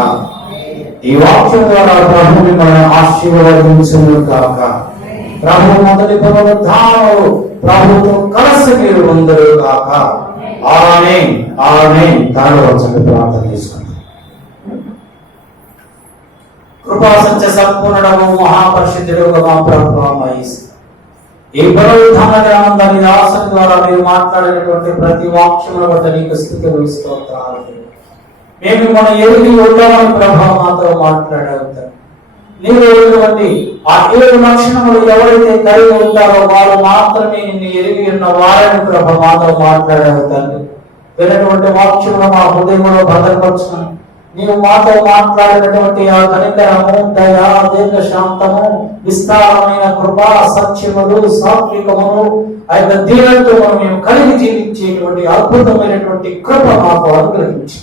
ఈ వాక్యం ద్వారా ప్రభు మిమ్మల్ని ఆశీర్వదించును కాక. ప్రభు మొదటి పునరుద్ధానము ప్రభుతో కలిసి మీరు అందరూ కాక. ఆమేన్ ఆమేన్. కారణవచ్చండి ప్రార్థన చేసుకుంటాం. కృపా సత్య సంపూర్ణము మహాపరిశుద్ధుడు మా ప్రభు ఈ పునరుద్ధాన గ్రామంలోని దాసుని ద్వారా మీరు మాట్లాడినటువంటి ప్రతి వాక్యమును బట్టి నీకు స్తుతులు స్తోత్రాలు. మేము మన ఎరిగి ఉంటామని ప్రభావం మాతో మాట్లాడవుతారు. నీవు ఎటువంటి ఆ 7 లక్షణములు ఎవరైతే కలిగి ఉంటారో వారు మాత్రమే నిన్ను ఎరిగి ఉన్న వారిని ప్రభావ మాతో మాట్లాడవుతారు. విన్నటువంటి వాక్యములు మా హృదయంలో భద్రపరచుకుని నీవు మాతో మాట్లాడినటువంటి ఆ కనికరము, దయ, దీర్ఘశాంతము, విస్తారమైన కృప, సత్యములు, సాత్వికమును, ఆ యొక్క దీనత్వమును మేము కలిగి జీవించేటువంటి అద్భుతమైనటువంటి కృప మాకు అనుగ్రహించి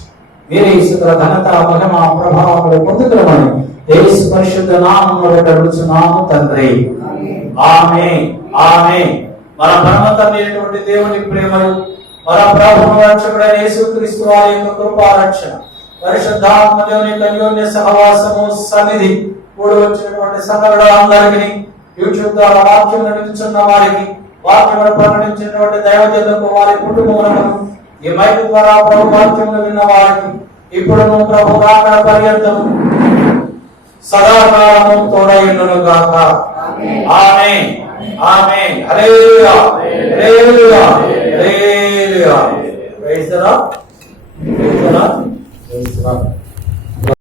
మీరే ఇసుక ఘనత మహిమ ప్రభావములు పొందుకురమని యేసు పరిశుద్ధ నామములో అడుగుచున్నాము తండ్రి. ఆమేన్. ఆమేన్. మన పరమతండ్రి దేవుని ప్రేమలు, మన ప్రభువు రక్షకుడైన యేసుక్రీస్తు వారి యొక్క కృపా రక్షణ, పరిశుద్ధాత్మ దేవుని యొక్క అన్యోన్య సహవాసము సన్నిధి కూడి వచ్చినటువంటి సంఘటనలందరికీ, యూట్యూబ్ ద్వారా వాక్యం నడుచున్న వారికి, వాక్యం ప్రకటించినటువంటి దైవజనులకు, వారి కుటుంబములకు, ఈ మైక్ ద్వారా ప్రభు వాక్యములు విన్న వారికి ఇప్పుడును ప్రభు రాకడ పర్యంతము సదాకాలము తోడైండును గాక. ఆమేన్. ఆమేన్. హల్లెలూయా. హల్లెలూయా. హల్లెలూయా. Praise the lord. Praise the lord. Praise the lord.